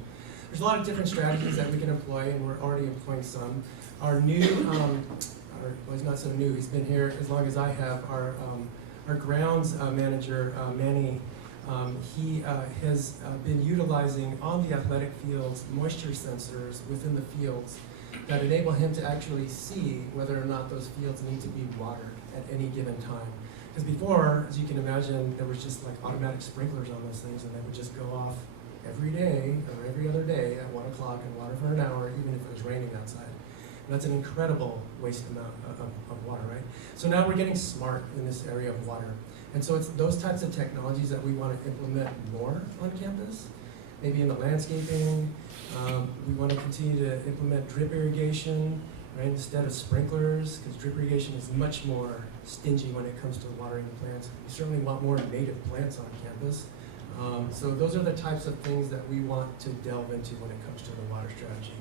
There's a lot of different strategies that we can employ, and we're already employing some. Our new, well, he's not so new, he's been here as long as I have, our grounds manager, Manny, he has been utilizing on the athletic fields moisture sensors within the fields that enable him to actually see whether or not those fields need to be watered at any given time. Because before, as you can imagine, there was just like automatic sprinklers on those things, and they would just go off every day or every other day at 1 o'clock and water for an hour, even if it was raining outside. And that's an incredible waste amount of water, right? So now we're getting smart in this area of water. And so it's those types of technologies that we want to implement more on campus, maybe in the landscaping. We want to continue to implement drip irrigation, right, instead of sprinklers, because drip irrigation is much more stingy when it comes to watering the plants. We certainly want more native plants on campus. So those are the types of things that we want to delve into when it comes to the water strategy.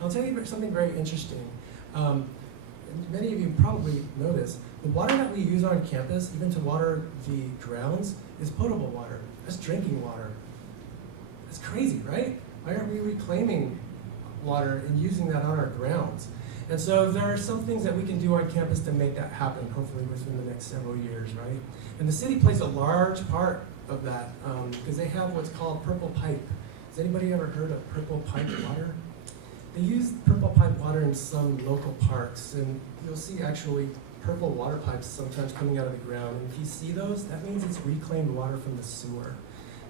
I'll tell you something very interesting. Many of you probably know this. The water that we use on campus, even to water the grounds, is potable water. That's drinking water. That's crazy, right? Why aren't we reclaiming water and using that on our grounds? And so there are some things that we can do on campus to make that happen, hopefully within the next several years, right? And the city plays a large part of that because they have what's called purple pipe. Has anybody ever heard of purple pipe water? They use purple pipe water in some local parks, and you'll see actually purple water pipes sometimes coming out of the ground. And if you see those, that means it's reclaimed water from the sewer.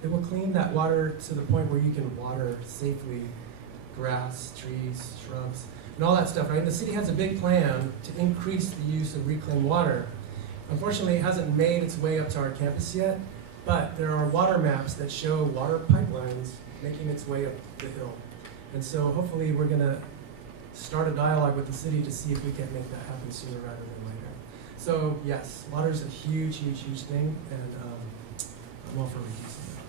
It will clean that water to the point where you can water safely grass, trees, shrubs, and all that stuff, right? And the city has a big plan to increase the use of reclaimed water. Unfortunately, it hasn't made its way up to our campus yet, but there are water maps that show water pipelines making its way up the hill. And so hopefully we're going to start a dialogue with the city to see if we can make that happen sooner rather than later. So yes, water is a huge, huge, huge thing, and I'm all for reducing it.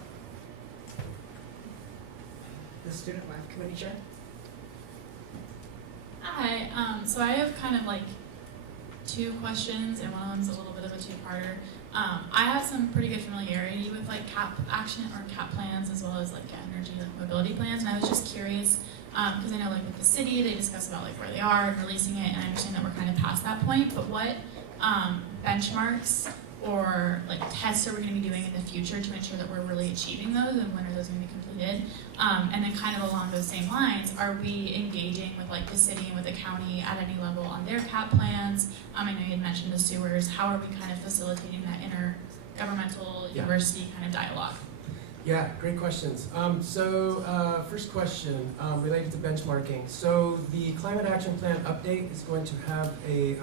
The Student Life Committee Chair. Hi, so I have kind of like two questions, and one of them is a little bit of a two-parter. I have some pretty good familiarity with like CAP action or CAP plans, as well as like energy like mobility plans, and I was just curious because I know like with the city they discuss about like where they are and releasing it, and I understand that we're kind of past that point. But what benchmarks or like tests are we going to be doing in the future to ensure that we're really achieving those, and when are those going to be completed? And then kind of along those same lines, are we engaging with like the city and with the county at any level on their CAP plans? I know you had mentioned the sewers. How are we kind of facilitating that intergovernmental university kind of dialogue? Yeah, great questions. First question related to benchmarking. So the Climate Action Plan update is going to have a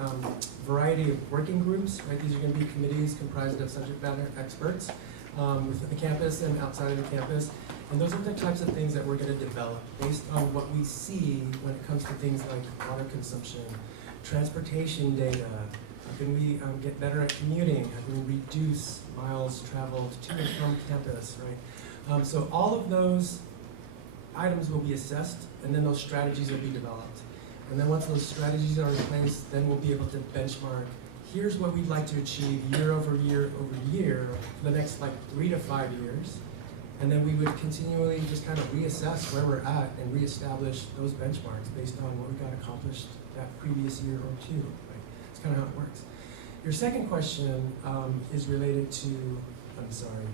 variety of working groups, right? These are going to be committees comprised of subject matter experts within the campus and outside of the campus. And those are the types of things that we're going to develop based on what we see when it comes to things like water consumption, transportation data. How can we get better at commuting? How can we reduce miles traveled to and from campus, right? So all of those items will be assessed, and then those strategies will be developed. And then once those strategies are in place, then we'll be able to benchmark, here's what we'd like to achieve year over year over year for the next like 3 to 5 years. And then we would continually just kind of reassess where we're at and reestablish those benchmarks based on what we got accomplished that previous year or two, right? It's kind of how it works. Your second question is related to, I'm sorry,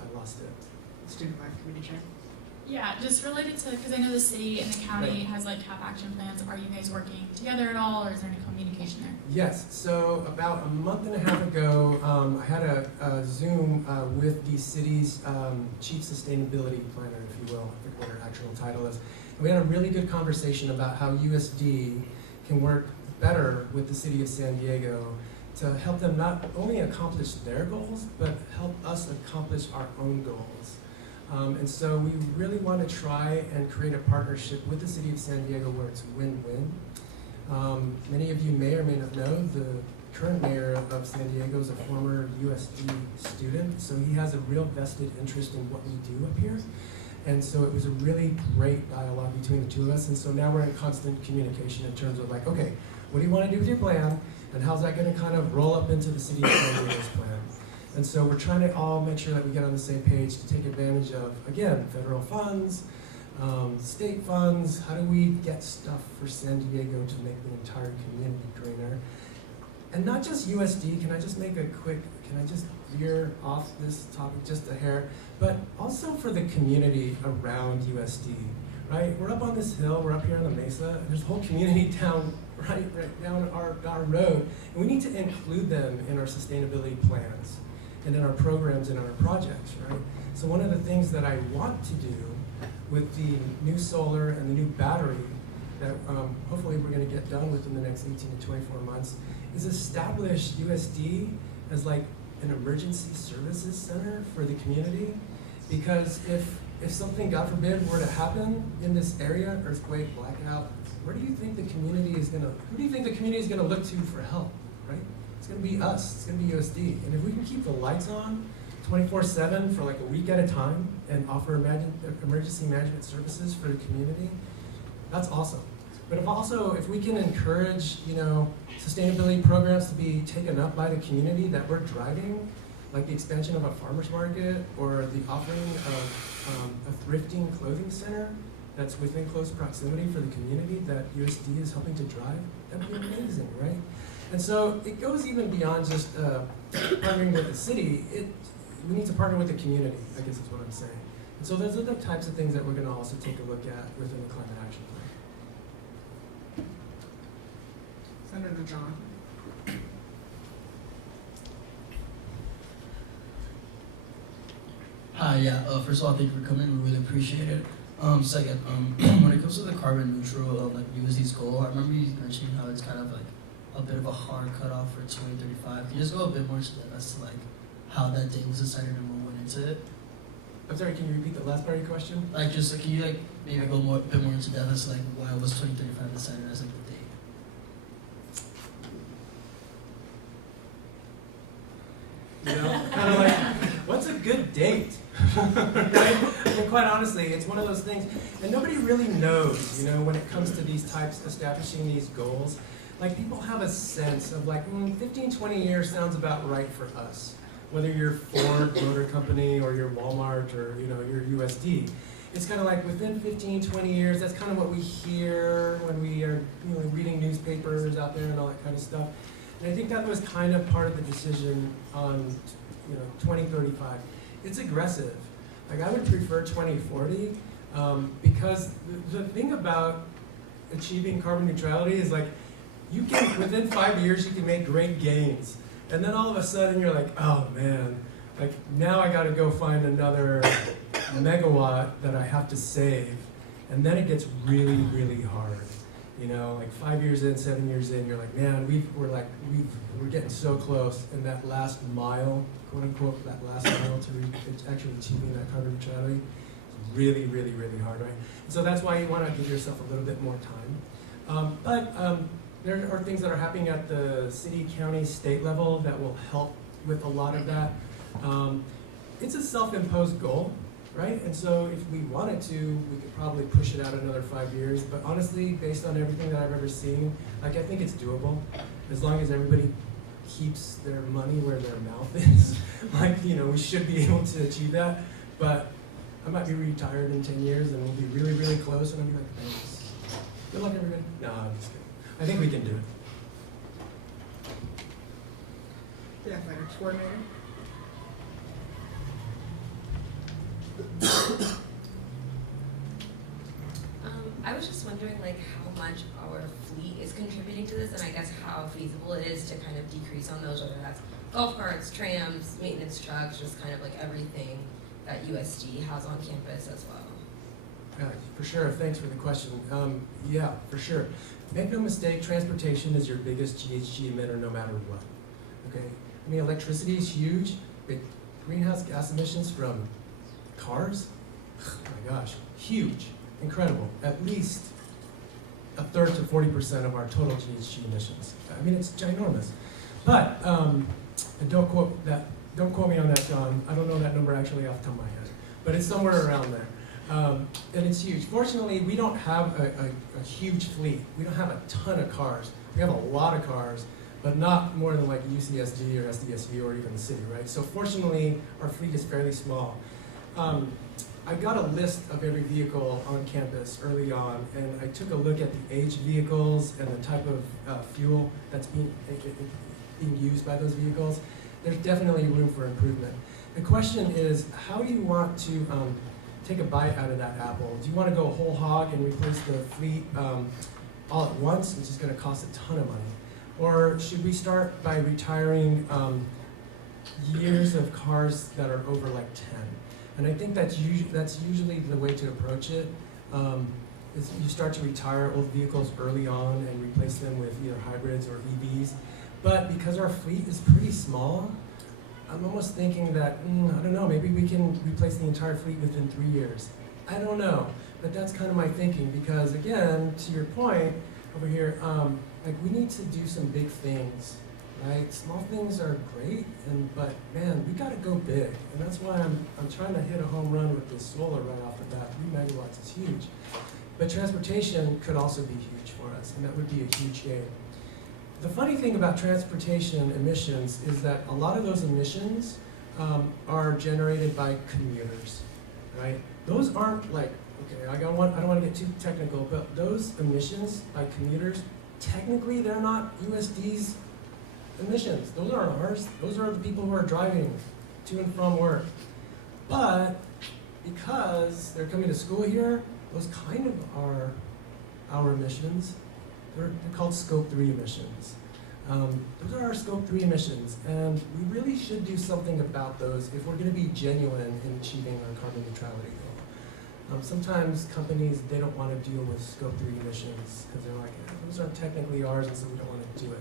I lost it. Student Life Committee Chair. Yeah, just related to, because I know the city and the county Right. has like have action plans. Are you guys working together at all, or is there any communication there? Yes, so about a month and a half ago, I had a Zoom with the city's chief sustainability planner, if you will, I forget what her actual title is. And we had a really good conversation about how USD can work better with the city of San Diego to help them not only accomplish their goals, but help us accomplish our own goals. And so we really want to try and create a partnership with the city of San Diego where it's win-win. Many of you may or may not know the current mayor of San Diego is a former USD student, so he has a real vested interest in what we do up here. And so it was a really great dialogue between the two of us, and so now we're in constant communication in terms of like, okay, what do you want to do with your plan, and how's that going to kind of roll up into the city of San Diego's plan? And so we're trying to all make sure that we get on the same page to take advantage of, again, federal funds, state funds. How do we get stuff for San Diego to make the entire community greener? And not just USD, can I just veer off this topic just a hair, but also for the community around USD, right? We're up on this hill, we're up here on the mesa, there's a whole community down right down our road, and we need to include them in our sustainability plans and in our programs and in our projects, right? So one of the things that I want to do with the new solar and the new battery that hopefully we're going to get done within the next 18 to 24 months is establish USD as like an emergency services center for the community. Because if something, God forbid, were to happen in this area, earthquake, blackout, who do you think the community is going to look to for help, right? It's going to be us. It's going to be USD. And if we can keep the lights on 24/7 for like a week at a time and offer emergency management services for the community, that's awesome. But if we can encourage, sustainability programs to be taken up by the community that we're driving, like the expansion of a farmer's market or the offering of a thrifting clothing center that's within close proximity for the community that USD is helping to drive, that'd be amazing, right? And so it goes even beyond just partnering with the city. We need to partner with the community, I guess is what I'm saying. And so those are the types of things that we're going to also take a look at within the Climate Action Plan. Senator John. Hi, first of all, thank you for coming. We really appreciate it. Second, when it comes to the carbon neutral, USD's goal, I remember you mentioning how it's kind of like a bit of a hard cutoff for 2035. Can you just go a bit more into that as to how that date was decided and what went into it? I'm sorry, can you repeat the last part of your question? Can you maybe go a bit more into depth as to why was 2035 decided as the date? Kind of like, what's a good date? Right? And quite honestly, it's one of those things, and nobody really knows, when it comes to these types, establishing these goals. People have a sense of 15, 20 years sounds about right for us. Whether you're Ford Motor Company or you're Walmart or, you're USD. It's kind of like within 15, 20 years, that's kind of what we hear when we are, reading newspapers out there and all that kind of stuff. And I think that was kind of part of the decision on, 2035. It's aggressive. I would prefer 2040 because the thing about achieving carbon neutrality is you can, within 5 years, you can make great gains. And then all of a sudden you're like, oh man, now I gotta go find another megawatt that I have to save. And then it gets really, really hard. 5 years in, 7 years in, you're like, man, we're getting so close. And that last mile, quote unquote, that last mile to actually achieving that carbon neutrality is really, really, really hard, right? And so that's why you wanna give yourself a little bit more time. There are things that are happening at the city, county, state level that will help with a lot of that. It's a self-imposed goal, right? And so if we wanted to, we could probably push it out another 5 years. But honestly, based on everything that I've ever seen, I think it's doable. As long as everybody keeps their money where their mouth is. We should be able to achieve that. But I might be retired in 10 years and we'll be really, really close and I'll be like, thanks. Good luck, everybody. No, I'm just kidding. I think we can do it. The athletics coordinator. I was just wondering like how much our fleet is contributing to this, and I guess how feasible it is to kind of decrease on those, whether that's golf carts, trams, maintenance trucks, just kind of like everything that USD has on campus as well. Yeah, for sure. Thanks for the question. Yeah, for sure. Make no mistake, transportation is your biggest GHG emitter no matter what. Okay? I mean, electricity is huge, but greenhouse gas emissions from cars, oh my gosh, huge, incredible. At least a third to 40% of our total GHG emissions. I mean, it's ginormous. But and don't quote me on that, John. I don't know that number actually off the top of my head, but it's somewhere around there. And it's huge. Fortunately, we don't have a huge fleet. We don't have a ton of cars. We have a lot of cars, but not more than like UCSD or SDSU or even the city, right? So fortunately, our fleet is fairly small. I got a list of every vehicle on campus early on, and I took a look at the age of vehicles and the type of fuel that's being used by those vehicles. There's definitely room for improvement. The question is, how do you want to take a bite out of that apple? Do you want to go whole hog and replace the fleet all at once, which is going to cost a ton of money? Or should we start by retiring years of cars that are over like 10? And I think that's usually the way to approach it. Is you start to retire old vehicles early on and replace them with either hybrids or EVs. But because our fleet is pretty small, I'm almost thinking that, I don't know, maybe we can replace the entire fleet within 3 years. I don't know, but that's kind of my thinking because again, to your point over here, like we need to do some big things, right? Small things are great, but man, we gotta go big. And that's why I'm trying to hit a home run with this solar right off the bat. 3 megawatts is huge. But transportation could also be huge for us, and that would be a huge gain. The funny thing about transportation emissions is that a lot of those emissions are generated by commuters, right? Those aren't like, okay, I don't want to get too technical, but those emissions by commuters, technically they're not USD's emissions. Those aren't ours. Those are the people who are driving to and from work. But because they're coming to school here, those kind of are our emissions. They're called Scope 3 emissions. Those are our Scope 3 emissions, and we really should do something about those if we're going to be genuine in achieving our carbon neutrality goal. Sometimes companies, they don't want to deal with Scope 3 emissions because they're like, those aren't technically ours, and so we don't want to do it.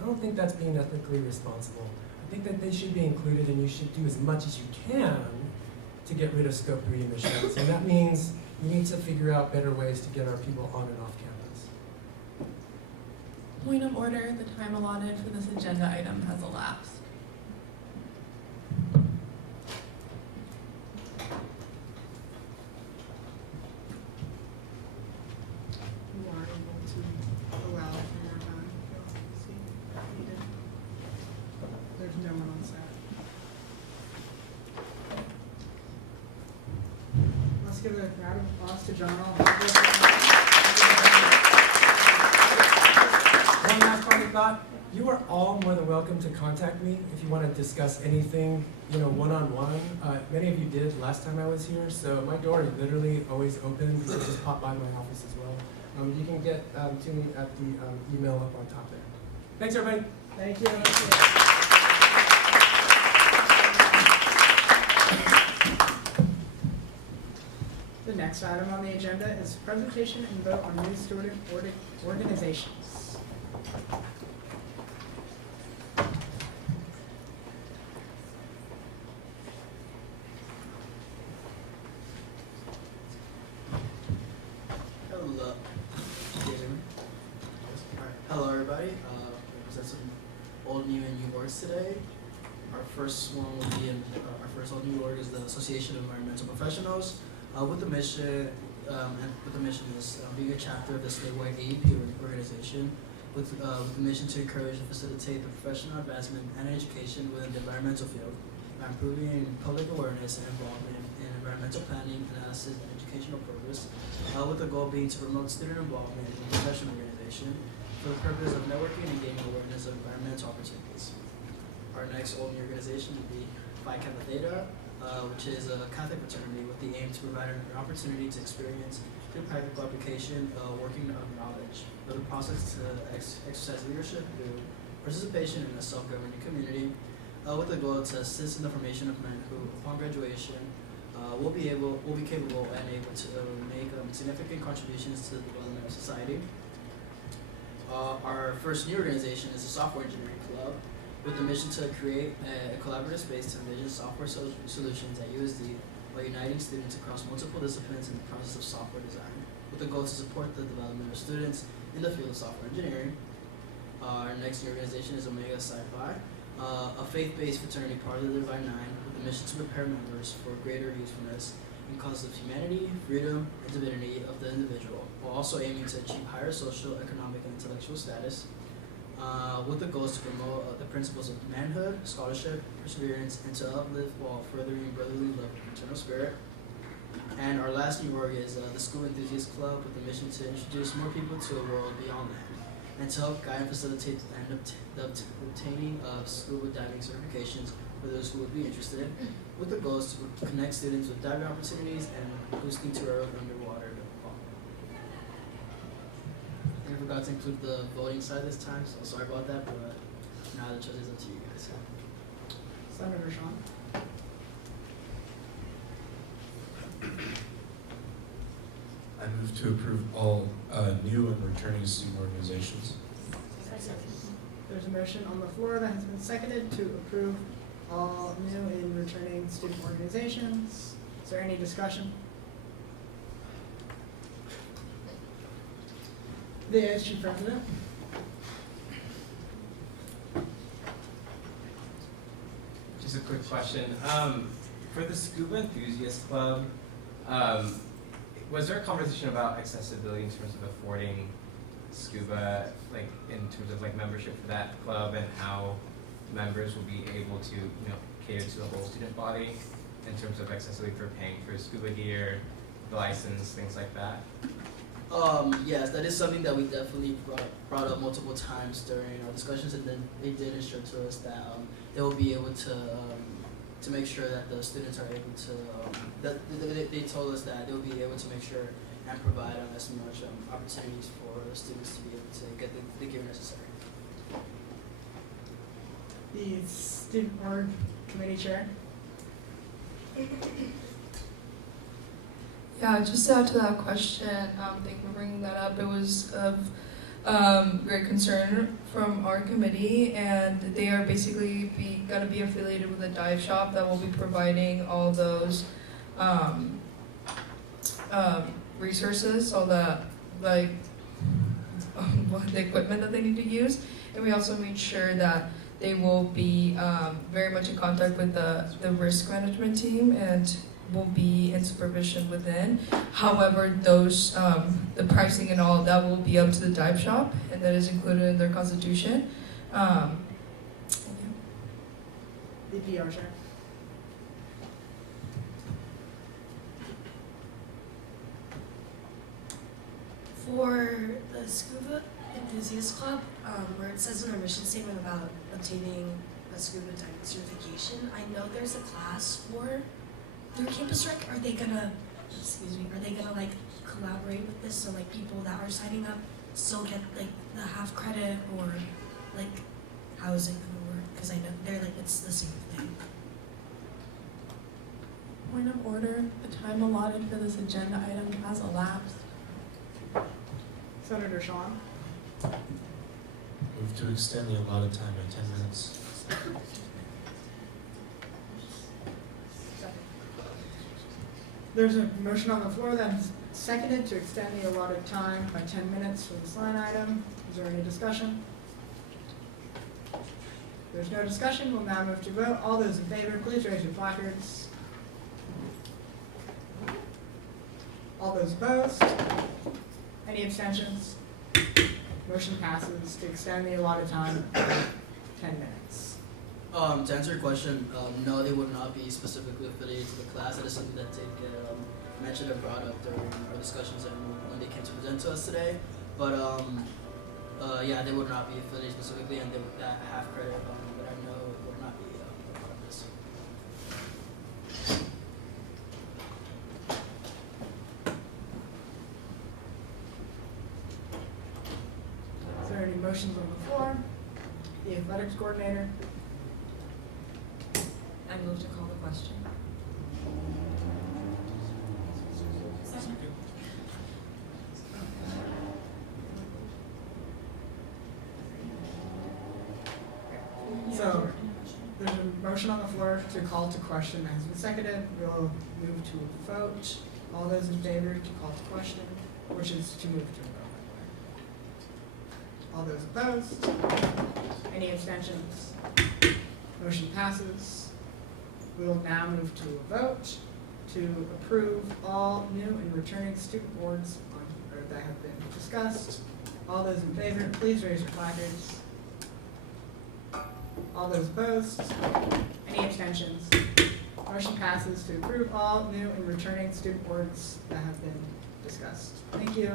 I don't think that's being ethically responsible. I think that they should be included, and you should do as much as you can to get rid of Scope 3 emissions. And that means we need to figure out better ways to get our people on and off campus. Point of order, the time allotted for this agenda item has elapsed. You are able to allow it for more time. See, needed. There's no one on set. Let's give a round of applause to John All. One last parting thought. You are all more than welcome to contact me if you want to discuss anything, one-on-one. Many of you did last time I was here, so my door is literally always open. So just pop by my office as well. You can get to me at the email up on top there. Thanks, everybody. Thank you. The next item on the agenda is presentation and vote on new student organizations. Hello. Can you hear me? Hello, everybody. We present some old, new, and new orgs today. Our first one will be our first old new org is the Association of Environmental Professionals, with the mission is being a chapter of the statewide AEP organization, with the mission to encourage and facilitate the professional advancement and education within the environmental field by improving public awareness and involvement in environmental planning, analysis, and educational purpose, with the goal being to promote student involvement in the professional organization for the purpose of networking and gaining awareness of environmental opportunities. Our our next all-new organization will be Phi Kappa Theta, which is a Catholic fraternity with the aim to provide an opportunity to experience through practical application, working of knowledge, build a process to exercise leadership through participation in a self-governing community, with the goal to assist in the formation of men who, upon graduation, will be capable and able to make significant contributions to the development of society. Our first new organization is the Software Engineering Club, with the mission to create a collaborative space to envision software solutions at USD while uniting students across multiple disciplines in the process of software design, with the goal to support the development of students in the field of software engineering. Our next new organization is Omega Psi-Phi, a faith-based fraternity part of the Divine Nine, with the mission to prepare members for greater usefulness in causes of humanity, freedom, and divinity of the individual, while also aiming to achieve higher social, economic, and intellectual status, with the goals to promote the principles of manhood, scholarship, perseverance, and to uplift while furthering brotherly love and fraternal spirit. And our last new org is the School Enthusiast Club, with the mission to introduce more people to a world beyond land, and to help guide and facilitate the obtaining of scuba diving certifications for those who would be interested, with the goals to connect students with diving opportunities and boosting to our underwater development. I forgot to include the voting side this time, so sorry about that, but now the choice is up to you guys. Senator Sean. I move to approve all new and returning student organizations. There's a motion on the floor that has been seconded to approve all new and returning student organizations. Is there any discussion? The ASG president. Just a quick question. For the Scuba Enthusiast Club, was there a conversation about accessibility in terms of affording scuba, like in terms of like membership for that club and how members will be able to, cater to the whole student body in terms of accessibility for paying for scuba gear, the license, things like that? Yes, that is something that we definitely brought up multiple times during our discussions, and then they did assure to us that they will be able to make sure that the students are able to, they told us that they will be able to make sure and provide as much opportunities for the students to be able to get the gear necessary. The student org committee chair. Yeah, just to add to that question, thank you for bringing that up. It was of great concern from our committee, and they are basically going to be affiliated with a dive shop that will be providing all those resources, all the the equipment that they need to use, and we also made sure that they will be very much in contact with the risk management team and will be in supervision within. However, those the pricing and all that will be up to the dive shop, and that is included in their constitution. The PR chair. For the Scuba Enthusiast Club, where it says in our mission statement about obtaining a scuba diving certification, I know there's a class for through Campus Rec. Are they gonna like collaborate with this, so like people that are signing up still get like the half credit, or like how is it gonna work? Because I know they're like it's the same thing. Point of order, the time allotted for this agenda item has elapsed. Senator Sean. Move to extend the allotted time by 10 minutes. There's a motion on the floor that's seconded to extend the allotted time by 10 minutes for this line item. Is there any discussion? If there's no discussion, we'll now move to vote. All those in favor, please raise your placards. All those opposed? Any abstentions? Motion passes to extend the allotted time by 10 minutes. To answer your question, no, they would not be specifically affiliated to the class. That is something that did get mentioned and brought up during our discussions and when they came to present to us today. But yeah, they would not be affiliated specifically, and that half credit that I know would not motions on the floor. The athletics coordinator. I move to call the question. So, there's a motion on the floor to call to question that has been seconded. We'll move to a vote. All those in favor to call to question, which is to move to a vote. All those opposed? Any abstentions? Motion passes. We will now move to a vote to approve all new and returning student boards that have been discussed. All those in favor, please raise your placards. All those opposed? Any abstentions? Motion passes to approve all new and returning student boards that have been discussed. Thank you.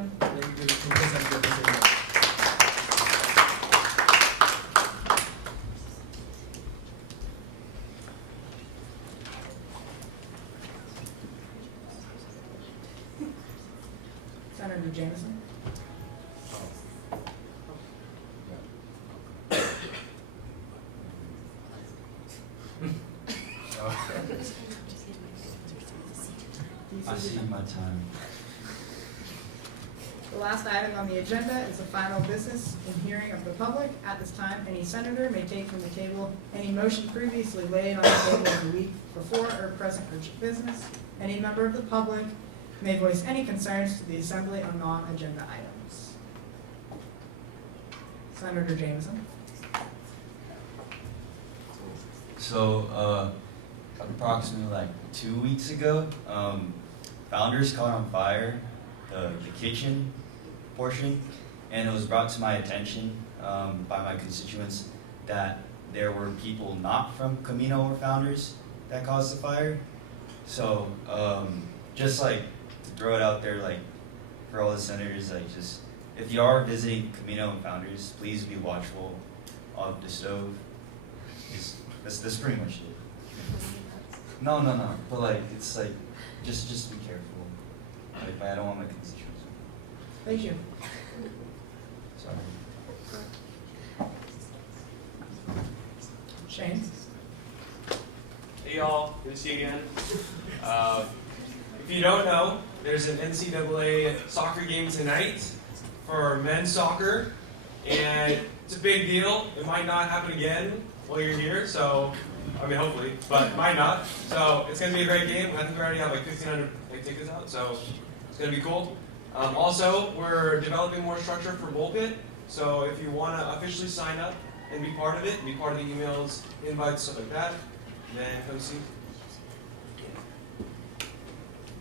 Senator Jameson. I see my time. The last item on the agenda is the final business and hearing of the public. At this time, any senator may take from the table any motion previously laid on the table in the week before or present urgent business. Any member of the public may voice any concerns to the assembly on non-agenda items. Senator Jameson. So, approximately like 2 weeks ago, Founders caught on fire, the kitchen portion, and it was brought to my attention by my constituents that there were people not from Camino or Founders that caused the fire. So, just like to throw it out there, like for all the senators, like just if you are visiting Camino and Founders, please be watchful of the stove. That's pretty much it. No, but like it's like just be careful. Like I don't want my constituents. Thank you. Sorry. Shane. Hey y'all, good to see you again. If you don't know, there's an NCAA soccer game tonight for men's soccer, and it's a big deal. It might not happen again while you're here, so, I mean hopefully, but might not. So it's going to be a great game. I think we already have like 1,500 tickets out, so it's going to be cool. Also, we're developing more structure for Bowl Pit, so if you want to officially sign up and be part of it, be part of the emails, invites, stuff like that, then come see.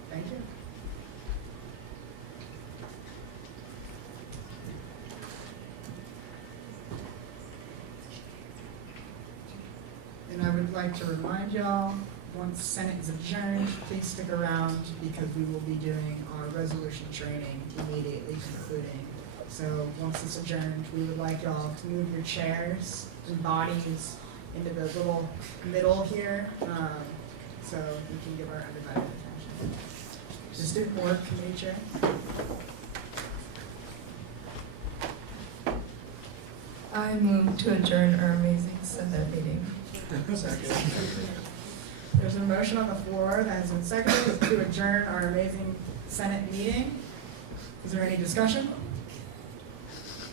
Thank you. And I would like to remind y'all, once Senate is adjourned, please stick around because we will be doing our resolution training immediately concluding. So once it's adjourned, we would like y'all to move your chairs and bodies into the little middle here, so we can give our undivided attention. The student board committee chair. I move to adjourn our amazing Senate meeting. There's a motion on the floor that has been seconded to adjourn our amazing Senate meeting. Is there any discussion?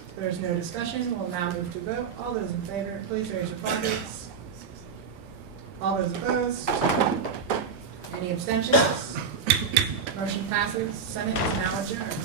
If there's no discussion, we'll now move to vote. All those in favor, please raise your placards. All those opposed? Any abstentions? Motion passes. Senate is now adjourned.